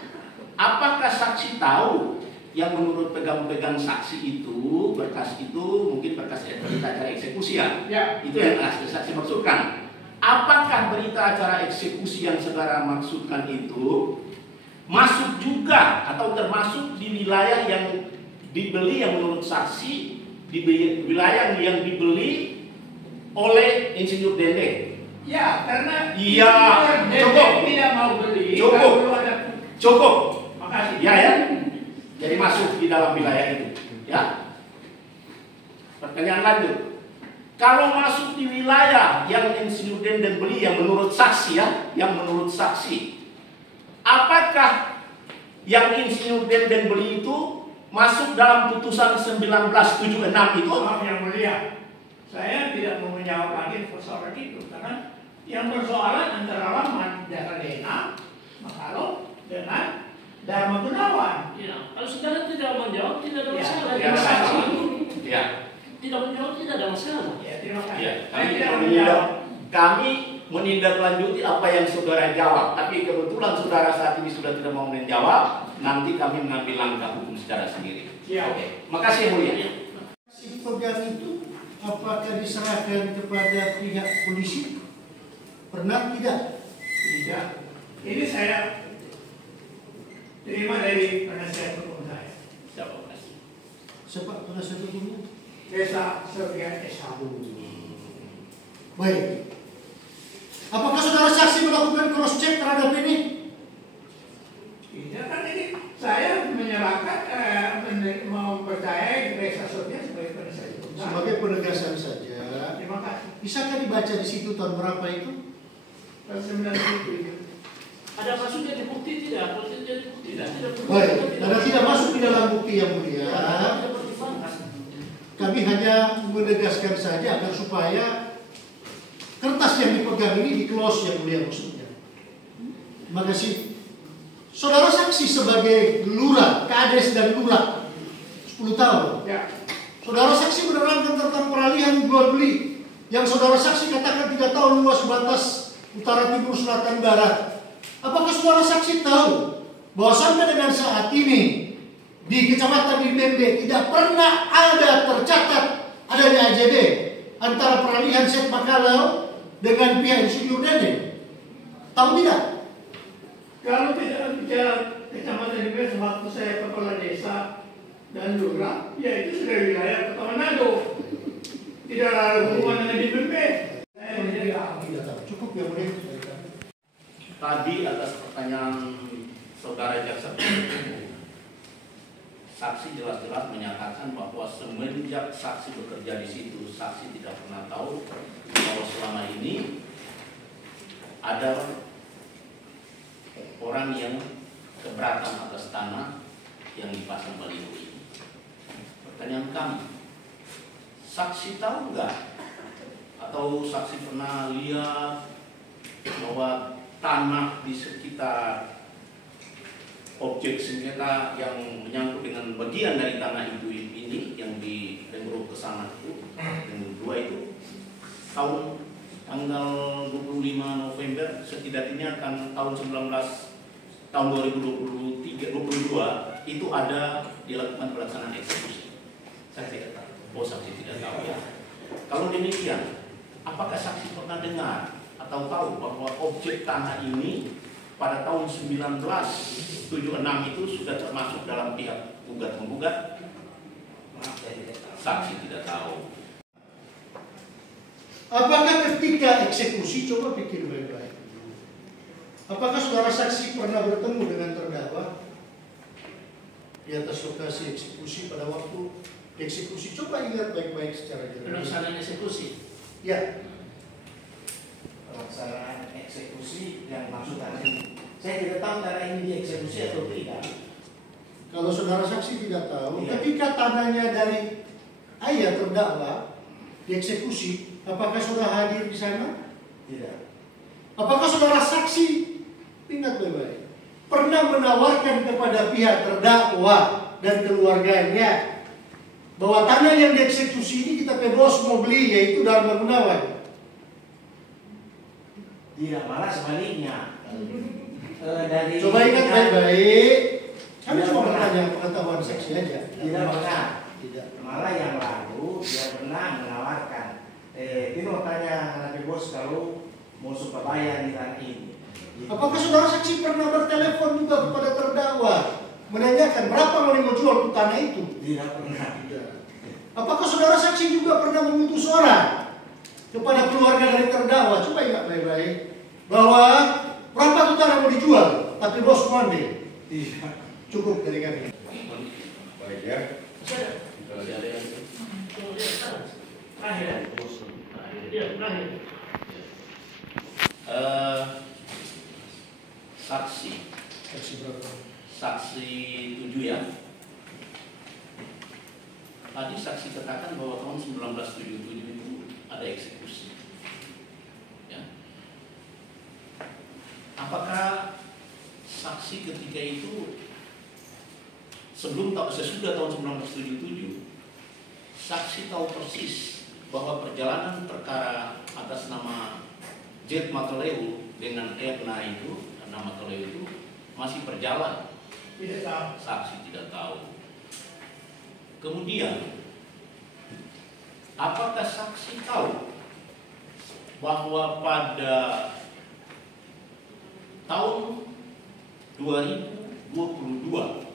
apakah saksi tahu yang menurut pegang-pegang saksi itu, berkas itu, mungkin berkas berita acara eksekusi ya? Ya. Itu yang saksi maksudkan. Apakah berita acara eksekusi yang saudara maksudkan itu masuk juga atau termasuk di wilayah yang dibeli yang menurut saksi, di wilayah yang dibeli oleh Insinyur Dendeng? Ya, karena cukup. tidak mau beli. Cukup. Makasih. Ya. Jadi masuk di dalam wilayah itu. Ya. Pertanyaan lanjut. Kalau masuk di wilayah yang Insinyur Dendeng beli yang menurut saksi ya, yang menurut saksi, apakah yang Insinyur Dendeng beli itu masuk dalam putusan 1976 itu? Maaf yang mulia, saya tidak mau menjawab lagi persoalan itu karena yang persoalan antara Laman Jakarta Makalo dengan Dharma Gunawan. Ya, kalau saudara tidak menjawab tidak ada masalah. Ya. Tidak menjawab tidak ada masalah. Ya, terima kasih. Ya, Saya tidak menjawab. Kami menindaklanjuti apa yang saudara jawab, tapi kebetulan saudara saat ini sudah tidak mau menjawab, nanti kami mengambil langkah hukum secara sendiri. Ya. Oke. Makasih yang mulia. Si pegang itu apakah diserahkan kepada pihak polisi? Pernah tidak? Tidak. Ini saya terima dari penasihat hukum saya. Siapa penasihat hukumnya? Desa Surya Esabu. Baik. Apakah saudara saksi melakukan cross check terhadap ini? Tidak, kan ini saya menyerahkan mempercayai Desa Surya sebagai penasihat hukum. Sebagai penegasan saja. Terima kasih. Bisakah dibaca di situ tahun berapa itu? Tahun 97. Ada masuknya di bukti tidak? Kalau tidak di bukti tidak. Baik, karena tidak masuk di dalam bukti yang mulia. Kami hanya menegaskan saja agar supaya kertas yang dipegang ini di close yang mulia maksudnya. Terima kasih. Saudara saksi sebagai lurah, kades dan lurah 10 tahun. Ya. Saudara saksi menerangkan tentang peralihan jual beli yang saudara saksi katakan 3 tahun luas batas utara timur selatan barat. Apakah saudara saksi tahu bahwa sampai dengan saat ini di Kecamatan Dimende tidak pernah ada tercatat adanya AJB antara peralihan Set Makalau dengan pihak Insinyur Dendeng? Tahu tidak? Kalau tidak bicara Kecamatan Dimende waktu saya kepala desa dan lurah, ya itu sudah wilayah Kota Manado. Tidak ada hubungan dengan Dimende. Saya tidak tahu. Cukup ya boleh. Tadi atas pertanyaan saudara jaksa penuntut, saksi jelas-jelas menyatakan bahwa semenjak saksi bekerja di situ, saksi tidak pernah tahu bahwa selama ini ada orang yang keberatan atas tanah yang dipasang baliho ini. Pertanyaan kami, saksi tahu nggak atau saksi pernah lihat bahwa tanah di sekitar objek sengketa yang menyangkut dengan bagian dari tanah itu ini yang di Pemprov ke sana itu yang kedua itu tahun tanggal 25 November setidaknya kan tahun 2022 itu ada dilakukan pelaksanaan eksekusi. Saya tidak tahu. Oh, saksi tidak tahu ya. Kalau demikian, apakah saksi pernah dengar atau tahu bahwa objek tanah ini pada tahun 1976 itu sudah termasuk dalam pihak gugat-menggugat? Saksi tidak tahu. Apakah ketika eksekusi, coba pikir baik-baik. Apakah saudara saksi pernah bertemu dengan terdakwa di atas lokasi eksekusi pada waktu eksekusi? Coba ingat baik-baik secara jelas. Pelaksanaan eksekusi. Ya. Pelaksanaan eksekusi yang maksudnya saya tidak tahu karena ini dieksekusi atau tidak. Kalau saudara saksi tidak tahu, Iya. ketika tanahnya dari ayah terdakwa dieksekusi, apakah saudara hadir di sana? Tidak. Apakah saudara saksi, ingat baik-baik, pernah menawarkan kepada pihak terdakwa dan keluarganya bahwa tanah yang dieksekusi ini kita pe bos mau beli, yaitu Dharma Gunawan. Tidak, malah sebaliknya. Dari Coba ingat baik-baik. Kami cuma bertanya pengetahuan saksi aja. Tidak pernah. Malah yang lalu dia pernah menawarkan. Tino tanya nanti bos kalau mau Surabaya di tanah ini. Apakah saudara saksi pernah bertelepon juga kepada terdakwa menanyakan berapa mau jual untuk tanah itu? Tidak pernah. Apakah saudara saksi juga pernah mengutus orang kepada keluarga dari terdakwa? Coba ingat baik-baik bahwa berapa tuh tanah mau dijual, tapi bos mau ambil. Tidak. Cukup dari kami. Baik ya. Saksi 7 ya. Tadi saksi katakan bahwa tahun 1977 itu ada eksekusi. Ya. Apakah saksi ketika itu sesudah tahun 1977 saksi tahu persis bahwa perjalanan perkara atas nama Jet Matoleu dengan Erna itu, nama Matoleu itu masih berjalan? Tidak tahu. Saksi tidak tahu. Kemudian, apakah saksi tahu bahwa pada tahun 2022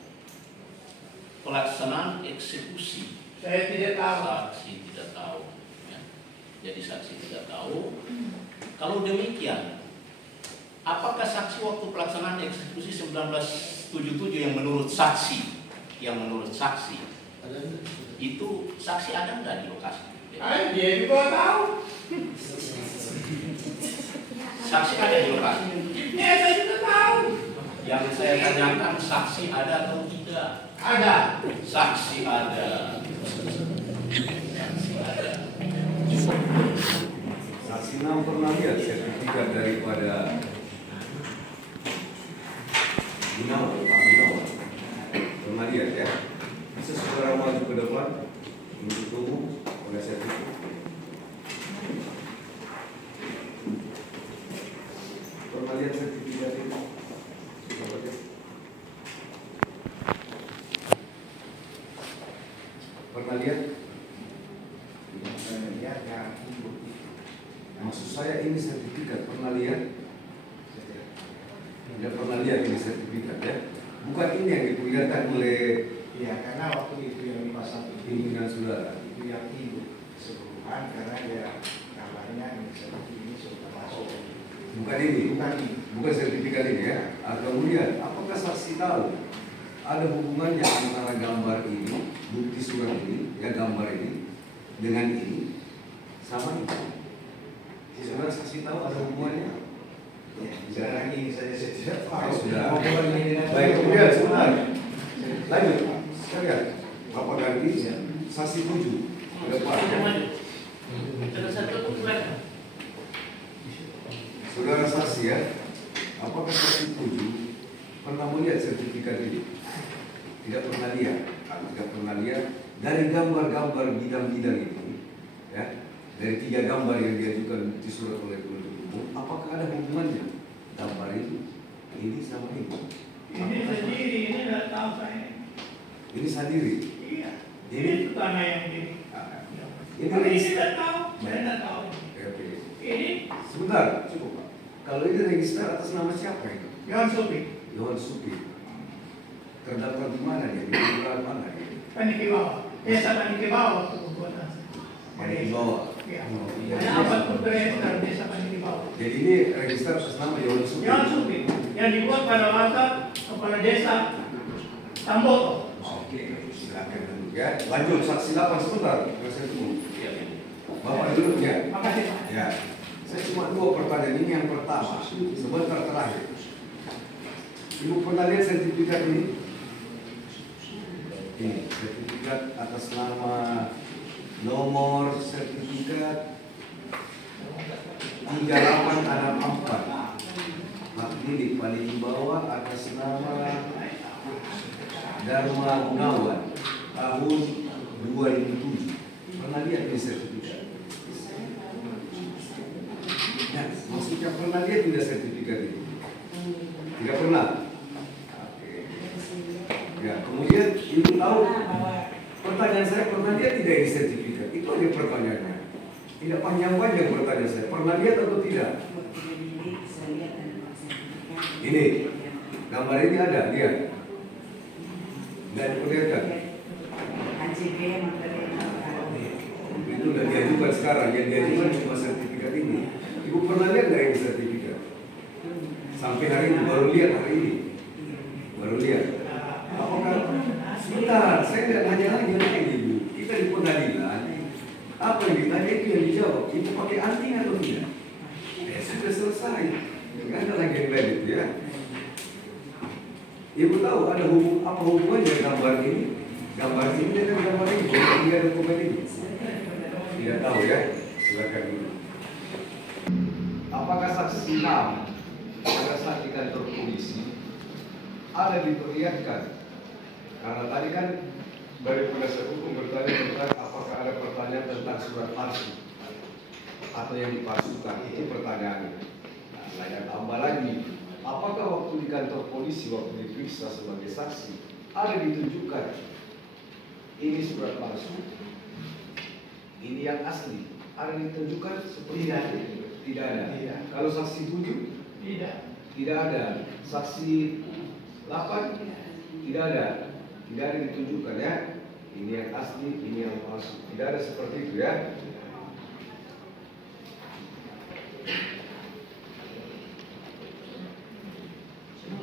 pelaksanaan eksekusi? Saya tidak tahu. Saksi tidak tahu. Ya. Jadi saksi tidak tahu. Kalau demikian, apakah saksi waktu pelaksanaan eksekusi 1977 yang menurut saksi, itu saksi ada nggak di lokasi? Dia juga tahu. Saksi ada di lokasi. Ya, saya juga tahu. Yang saya tanyakan saksi ada atau tidak? Ada. Saksi ada. Saksi 6 pernah lihat sertifikat daripada Gunawan, Pak Gunawan. Pernah lihat ya? Bisa saudara maju ke depan untuk umum oleh sertifikat. Pernah lihat sertifikat itu? Coba lihat. Pernah lihat? Maksud saya ini sertifikat, pernah lihat? Tidak pernah lihat ini sertifikat ya? Bukan ini yang diperlihatkan oleh karena waktu itu yang dipasang pimpinan saudara. itu yang ibu keseluruhan karena dia kabarnya ini sudah masuk. Bukan ini, bukan sertifikat ini ya. Kemudian, apakah saksi tahu ada hubungannya antara gambar ini, bukti surat ini, ya gambar ini dengan ini sama ini? Saudara saksi tahu ada hubungannya? Ya, sekarang ini saya tidak tahu. Sudah. Baik, kemudian sebentar. Lanjut, sekalian. Bapak ganti saksi 7 ke depan. Saudara saksi ya, apakah saksi 7 pernah melihat sertifikat ini? Tidak pernah lihat. Tidak pernah lihat dari gambar-gambar bidang-bidang ini, ya, dari 3 gambar yang diajukan di surat oleh penuntut umum, apakah ada hubungannya gambar ini sama ini? Ini sendiri, ini tidak tahu saya. Ini sendiri. Iya. Ini tanah yang ini. Ini tidak tahu, saya tidak tahu. Oke. Ini Sebentar, cukup Pak. Kalau ini register atas nama siapa itu? Yohan Supi. Yohan Supi. Terdaftar di mana dia? Di kelurahan mana dia? Paniki bawah. Desa Paniki bawah waktu pembuatan. Paniki bawah. Iya. Oh, iya. Ada apa pun register desa Paniki bawah. Jadi ini register atas nama Yohan Supi. Yohan Supi yang dibuat pada masa kepala desa Tamboto. Oke, silakan dulu ya. Lanjut saksi 8 sebentar. Saya tunggu. Bapak dulu ya. Makasih Pak. Ya. Saya cuma 2 pertanyaan ini. Yang pertama, sebentar terakhir. Ibu pernah lihat sertifikat ini? Ini sertifikat atas nama, nomor sertifikat 3864. Hak milik paling bawah atas nama Dharma Gunawan tahun 2007. Pernah lihat di sertifikat? Ya, maksudnya pernah lihat tidak sertifikat itu? Tidak pernah. Oke. Ya, kemudian ibu tahu pertanyaan saya, pernah lihat tidak ini sertifikat? Itu aja pertanyaannya. Tidak panjang-panjang pertanyaan saya. Pernah lihat atau tidak? Ini gambar ini ada, lihat. Nggak diperlihatkan. Itu udah diajukan sekarang. Yang diajukan cuma sertifikat ini. Ibu pernah lihat nggak ini sertifikat? Sampai hari ini baru lihat hari ini. Baru lihat. Apakah? Sebentar, saya tidak nanya lagi ibu. Kita di pengadilan. Apa yang ditanya itu yang dijawab. Ibu pakai anting atau tidak? Sudah selesai. Nggak ada lagi yang lain itu ya. Ibu tahu ada apa hubungannya gambar ini? Gambar ini dengan gambar ini. Tiga dokumen ini. Tidak tahu ya. Silakan dulu. Apakah saksi enam pada saat di kantor polisi ada diperlihatkan? Karena tadi kan dari penasihat hukum bertanya tentang apakah ada pertanyaan tentang surat palsu atau yang dipalsukan. Itu pertanyaannya. Nah, saya tambah lagi. Apakah waktu di kantor polisi, waktu diperiksa sebagai saksi, ada ditunjukkan ini surat palsu, ini yang asli, ada ditunjukkan seperti itu? Tidak ada. Tidak. Kalau saksi 7? Tidak. Tidak ada. Saksi 8? Tidak ada. Tidak ada ditunjukkan ya. Ini yang asli, ini yang palsu. Tidak ada seperti itu ya.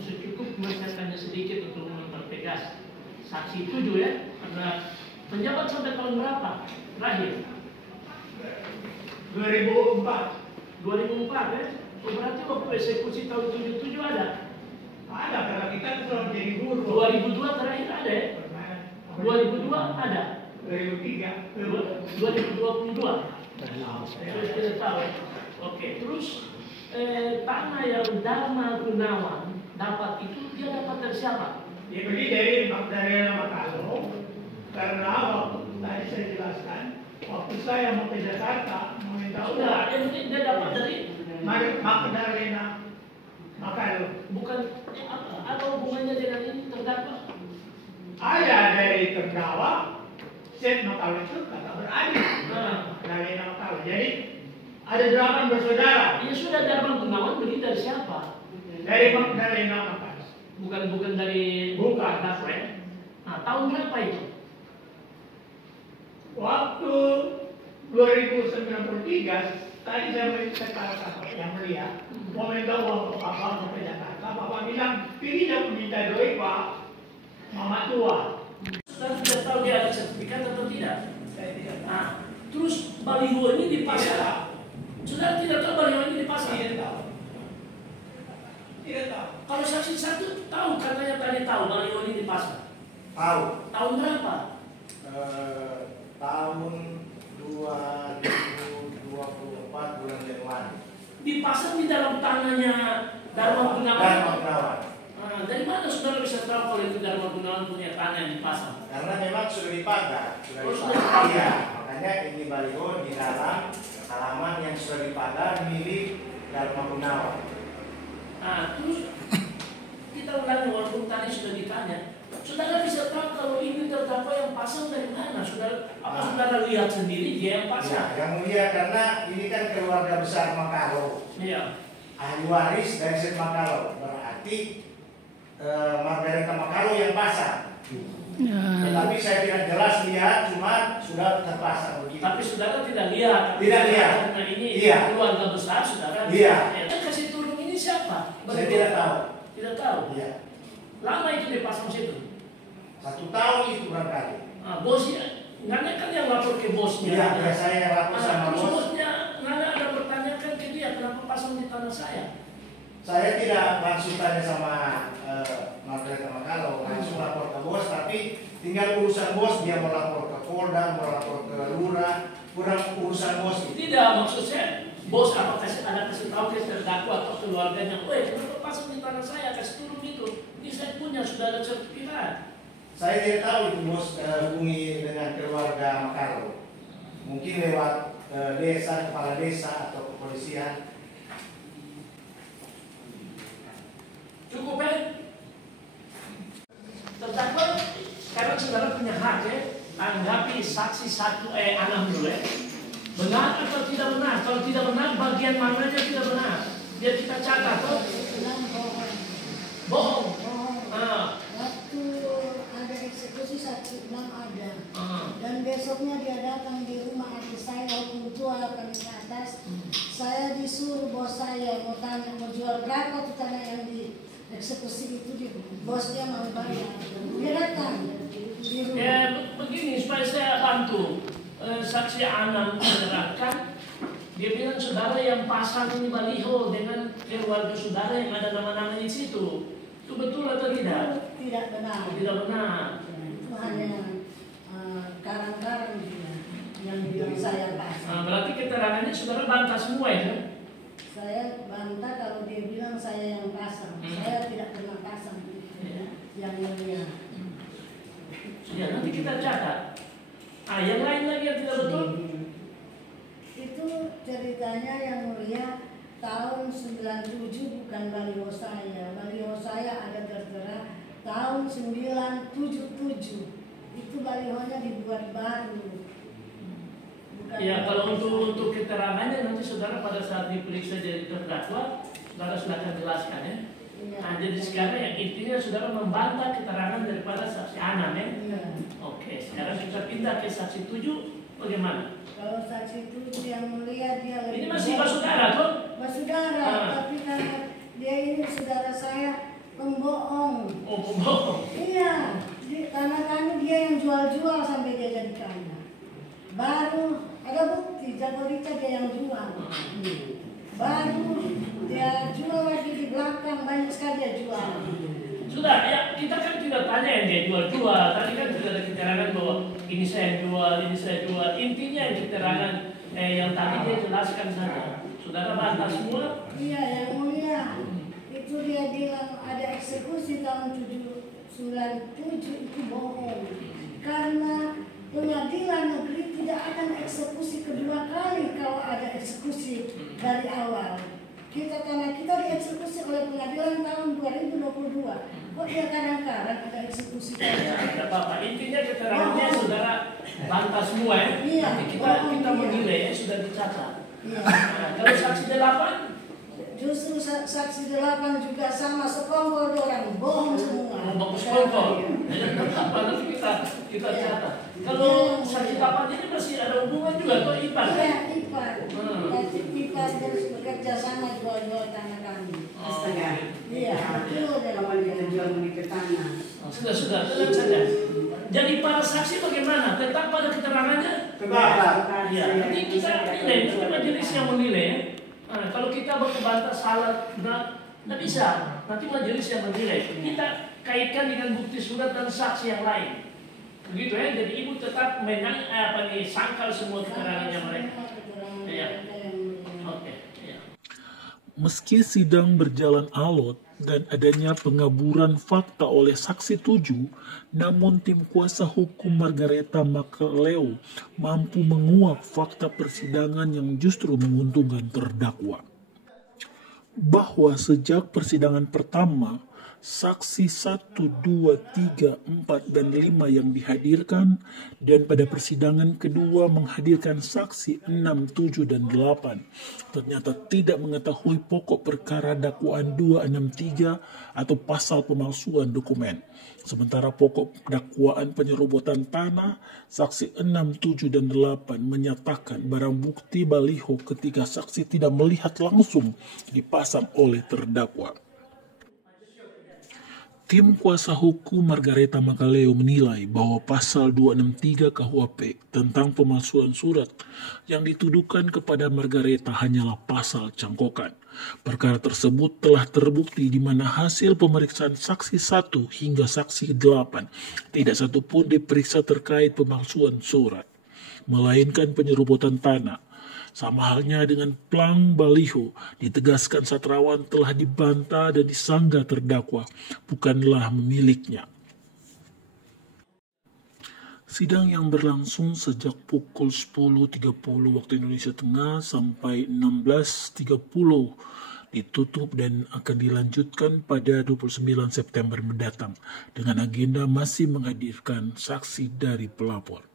Cukup menjelaskannya sedikit untuk mempertegas. Saksi 7 ya, karena penjabat sampai tahun berapa? Terakhir 2004 ya? Berarti waktu eksekusi tahun 77 ada? ada, karena kita sudah jadi guru. 2002 terakhir ada ya? 2002 ada? 2003 2022 tidak tahu. Oke, terus tanah yang Dharma Gunawan dapat itu dia dapat dari siapa? Dia beli dari Makassar. Karena waktu tadi saya jelaskan, waktu saya mau ke Jakarta meminta uang, dia dapat dari Magdalena Makassar. Bukan apa hubungannya dengan ini terdakwa? Ada dari terdakwa, Sen Makassar itu kata beradik. Magdalena Makassar. Jadi ada 8 bersaudara. Ya sudah, Dharma Gunawan beli dari siapa? Dari Magdalena Makassar. Bukan dari terdakwa ya? Nah, tahun berapa itu? Waktu 2093, tadi saya melihat yang melihat, mau minta uang untuk Bapak mau ke Jakarta. Bapak bilang, pilih yang minta doi Pak, Mama tua. Saudara tidak tahu dia ada sertifikat atau tidak? Saya tidak tahu. Nah, terus baliho ini dipasang. Saudara tidak tahu baliho ini dipasang? Tidak tahu. Tidak tahu. Kalau saksi satu tahu, katanya tadi tahu baliho ini dipasang. Tahu. Tahun berapa? Tahun 2024 bulan Januari. Dipasang di dalam tangannya Dharma Gunawan. Dharma Gunawan. Nah, dari mana saudara bisa tahu kalau itu Dharma Gunawan punya tanah yang dipasang? Karena memang sudah dipagar. Sudah dipagar. Iya, makanya ini baliho di dalam halaman yang sudah dipagar milik Dharma Gunawan. Nah, terus kita ulangi walaupun tadi sudah ditanya. Saudara bisa tahu kalau ini terdakwa yang pasang dari mana? Apa saudara lihat sendiri dia yang pasang? Ya, yang mulia, karena ini kan keluarga besar Makalo. Iya. Ahli waris dari Sen Makalo. Berarti Margareta Makalo yang pasang. Tetapi saya tidak jelas lihat, cuma sudah terpasang begitu. Tapi saudara tidak lihat. Tidak lihat. Karena ini Iya. keluarga besar saudara. Iya. Yang kasih turun ini siapa? Saya tidak tahu. Tidak tahu. Iya. Lama itu dipasang situ. 1 tahun itu barangkali. Nah, bosnya, Nana kan yang lapor ke bosnya. Iya, saya yang lapor sama terus bos. bosnya, Nana ada pertanyakan ke dia, kenapa pasang di tanah saya? Saya tidak langsung tanya sama Margareta Makalo, langsung lapor ke bos, tapi tinggal urusan bos, dia mau lapor ke Polda, mau lapor ke Lurah, kurang urusan bos itu. Tidak, maksud saya, bos apa ada kasih tahu ke terdakwa atau keluarganya, kenapa pasang di tanah saya, kasih turun itu, ini saya punya, sudah ada sertifikat. Saya tidak tahu itu bos hubungi dengan keluarga Makalo. Mungkin lewat desa, kepala desa atau kepolisian. Cukup ya? Terdakwa sekarang saudara punya hak ya, tanggapi saksi 6 dulu ya. Benar atau tidak benar? Kalau tidak benar, bagian mana aja tidak benar? Biar kita catat tuh. Bohong. Waktu ada eksekusi 1/6 ada. Dan besoknya dia datang di rumah adik saya waktu tua kami ke atas. Saya disuruh bos saya mau tanya mau jual berapa tuh tanah yang di eksekusi itu, bosnya mau bayar. Dia datang di rumah. Ya begini supaya saya bantu. Saksi Anam menerangkan, dia bilang saudara yang pasang ini baliho dengan keluarga saudara yang ada nama-namanya di situ. Itu betul atau tidak? Tidak benar. Tidak benar. Itu hanya karang-karang yang bilang saya pasang. Berarti keterangannya saudara bantah semua ya? Saya bantah kalau dia bilang saya yang pasang. Saya tidak pernah pasang. Yang mulia. Ya nanti kita catat. Yang lain lagi yang tidak betul? Itu ceritanya yang mulia tahun 97 bukan baliho saya. Baliho saya ada tertera tahun 977. Itu balihonya dibuat baru. Bukan Ya kalau untuk keterangannya nanti saudara pada saat diperiksa jadi terdakwa, saudara silakan jelaskan ya. Nah, jadi sekarang yang intinya saudara membantah keterangan daripada saksi Anam ya? Oke, sekarang kita pindah ke saksi 7, bagaimana? Kalau saksi 7 yang mulia dia lebih... Ini masih saudara tuh? Saudara, tapi karena dia ini saudara saya pembohong. Oh, pembohong? Iya, karena kami dia yang jual-jual sampai dia jadi kaya. Baru ada bukti, Jago Rica dia yang jual. Baru dia jual lagi di belakang, banyak sekali dia jual. Sudah, ya kita kan tidak tanya yang dia jual-jual. Tadi kan sudah ada keterangan bahwa ini saya jual, ini saya jual. Intinya yang keterangan yang tadi dia jelaskan saja. Saudara bantah semua? Iya, yang mulia. Itu dia bilang ada eksekusi tahun 97 itu bohong. Karena pengadilan negeri tidak akan eksekusi kedua kali kalau ada eksekusi dari awal. Karena kita dieksekusi oleh pengadilan tahun 2022. Kok dia kadang-kadang ada eksekusi? Ya, tidak apa-apa. Intinya keterangannya saudara bantah semua ya. Iya. Nanti kita menilai ya, sudah dicatat. Iya. Nah, kalau saksi 8? Justru saksi 8 juga sama sekongkol orang bohong semua. Bagus sekongkol. Nanti kita catat. Kalau saksi 8 ini masih ada hubungan juga atau ipar? Iya, ipar. Jadi ipar harus bekerja sama jual-jual tanah kami. Astaga. Iya, betul. Kalau dia jual ke tanah. Sudah, tenang saja. Jadi para saksi bagaimana? Tetap pada keterangannya? Tetap. Ya, nanti kita nilai, nanti majelis yang menilai ya. Nah, kalau kita berbantah salah, nggak bisa. Nanti majelis yang menilai. Kita kaitkan dengan bukti surat dan saksi yang lain. Begitu ya. Jadi ibu tetap sangkal semua keterangannya mereka. Ya. Oke. Ya. Meski sidang berjalan alot dan adanya pengaburan fakta oleh saksi 7, namun tim kuasa hukum Margareta Makaleo mampu menguak fakta persidangan yang justru menguntungkan terdakwa. Bahwa sejak persidangan pertama, saksi 1, 2, 3, 4, dan 5 yang dihadirkan, dan pada persidangan kedua menghadirkan saksi 6, 7, dan 8, ternyata tidak mengetahui pokok perkara dakwaan 263 atau pasal pemalsuan dokumen. Sementara pokok dakwaan penyerobotan tanah, saksi 6, 7, dan 8 menyatakan barang bukti baliho ketika saksi tidak melihat langsung dipasang oleh terdakwa. Tim kuasa hukum Margareta Makaleo menilai bahwa pasal 263 KUHP tentang pemalsuan surat yang dituduhkan kepada Margareta hanyalah pasal cangkokan. Perkara tersebut telah terbukti di mana hasil pemeriksaan saksi 1 hingga saksi 8 tidak satupun diperiksa terkait pemalsuan surat, melainkan penyerobotan tanah. Sama halnya dengan plang baliho, ditegaskan Sastrawan telah dibantah dan disanggah terdakwa, bukanlah miliknya. Sidang yang berlangsung sejak pukul 10.30 waktu Indonesia Tengah sampai 16.30 ditutup dan akan dilanjutkan pada 29 September mendatang dengan agenda masih menghadirkan saksi dari pelapor.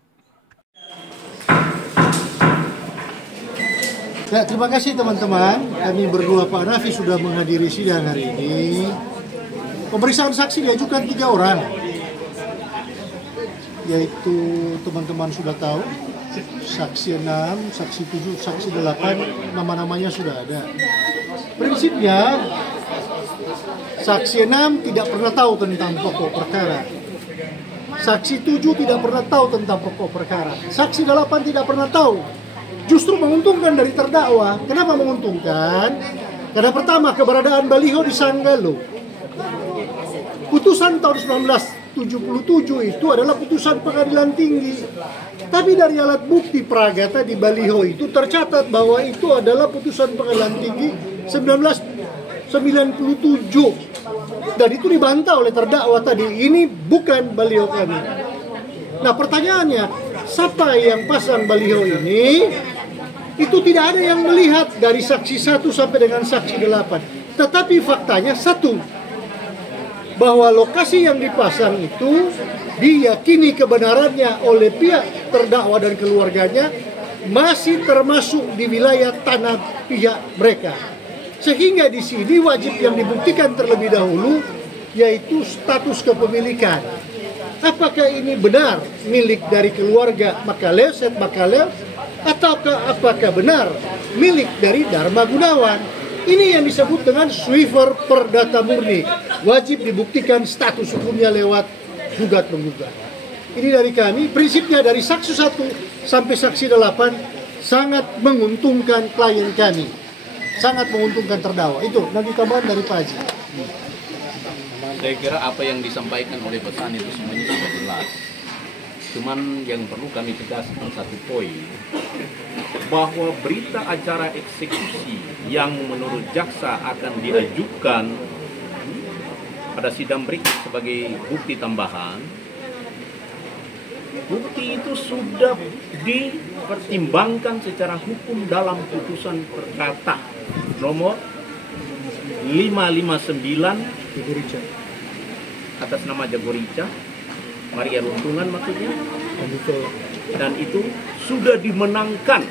Ya, terima kasih teman-teman. Kami berdua Pak Nafi sudah menghadiri sidang hari ini. Pemeriksaan saksi diajukan 3 orang. Yaitu teman-teman sudah tahu, saksi 6, saksi 7, saksi 8, nama-namanya sudah ada. Prinsipnya, saksi 6 tidak pernah tahu tentang pokok perkara. Saksi 7 tidak pernah tahu tentang pokok perkara. Saksi 8 tidak pernah tahu. Justru menguntungkan dari terdakwa. Kenapa menguntungkan? Karena pertama, keberadaan baliho di Sanggalo. Putusan tahun 1977 itu adalah putusan pengadilan tinggi. Tapi dari alat bukti pragata di baliho itu tercatat bahwa itu adalah putusan pengadilan tinggi 1997. Dan itu dibantah oleh terdakwa tadi. Ini bukan baliho kami. Nah pertanyaannya, siapa yang pasang baliho ini? Itu tidak ada yang melihat dari saksi 1 sampai dengan saksi 8. Tetapi faktanya satu, bahwa lokasi yang dipasang itu diyakini kebenarannya oleh pihak terdakwa dan keluarganya masih termasuk di wilayah tanah pihak mereka. Sehingga di sini wajib yang dibuktikan terlebih dahulu yaitu status kepemilikan. Apakah ini benar milik dari keluarga Makalew, Seth Makalew, ataukah apakah benar milik dari Dharma Gunawan? Ini yang disebut dengan Swiffer Perdata Murni. Wajib dibuktikan status hukumnya lewat gugat menggugat. Ini dari kami, prinsipnya dari saksi 1 sampai saksi 8 sangat menguntungkan klien kami. Sangat menguntungkan terdakwa. Itu nanti tambahan dari Pak Haji. Saya kira apa yang disampaikan oleh pesan itu semuanya sudah jelas. Cuman yang perlu kami tegaskan satu poin, bahwa berita acara eksekusi yang menurut jaksa akan diajukan pada sidang berikut sebagai bukti tambahan, bukti itu sudah dipertimbangkan secara hukum dalam putusan perkata nomor 559 atas nama Jagorica Maria Runtungan maksudnya, dan itu sudah dimenangkan,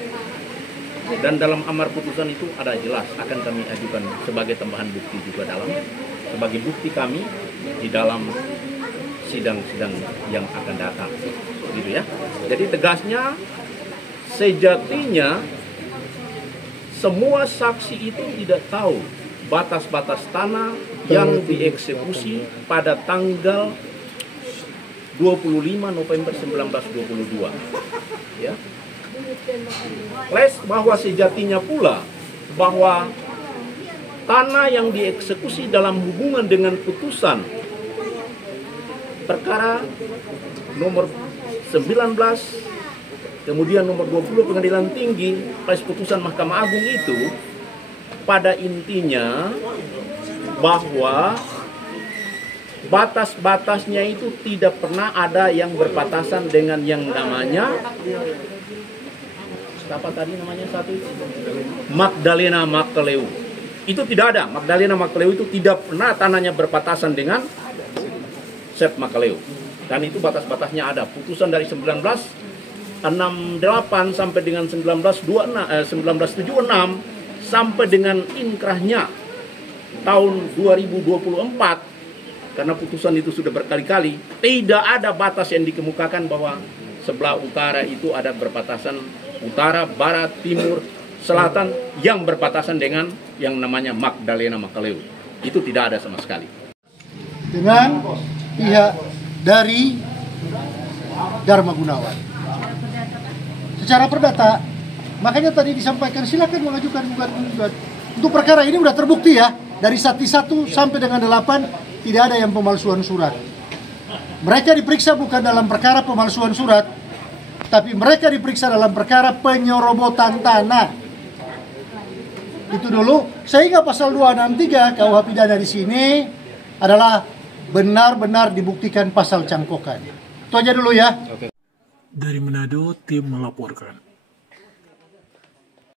dan dalam amar putusan itu ada jelas akan kami ajukan sebagai tambahan bukti juga sebagai bukti kami di dalam sidang-sidang yang akan datang, gitu ya. Jadi tegasnya, sejatinya semua saksi itu tidak tahu batas-batas tanah yang dieksekusi pada tanggal 25 November 1922, ya. Bahwa sejatinya pula bahwa tanah yang dieksekusi dalam hubungan dengan putusan perkara nomor 19 kemudian nomor 20 Pengadilan Tinggi plus putusan Mahkamah Agung itu pada intinya bahwa batas-batasnya itu tidak pernah ada yang berbatasan dengan yang namanya apa tadi namanya satu itu? Magdalena Makalew. Itu tidak ada. Magdalena Makalew itu tidak pernah tanahnya berbatasan dengan Seth Makalew. Dan itu batas-batasnya ada. Putusan dari 1968 sampai dengan 1976 sampai dengan inkrahnya tahun 2024. Karena putusan itu sudah berkali-kali, tidak ada batas yang dikemukakan bahwa sebelah utara itu ada berbatasan utara, barat, timur, selatan yang berbatasan dengan yang namanya Magdalena Makalew. Itu tidak ada sama sekali. Dengan pihak dari Dharma Gunawan. Secara perdata, makanya tadi disampaikan silakan mengajukan gugat. Untuk perkara ini sudah terbukti ya, dari saksi 1 sampai dengan 8 tidak ada yang pemalsuan surat. Mereka diperiksa bukan dalam perkara pemalsuan surat, tapi mereka diperiksa dalam perkara penyorobotan tanah. Itu dulu, sehingga pasal 263 KUH pidana di sini adalah benar-benar dibuktikan pasal cangkokan. Itu aja dulu ya. Dari Manado, tim melaporkan.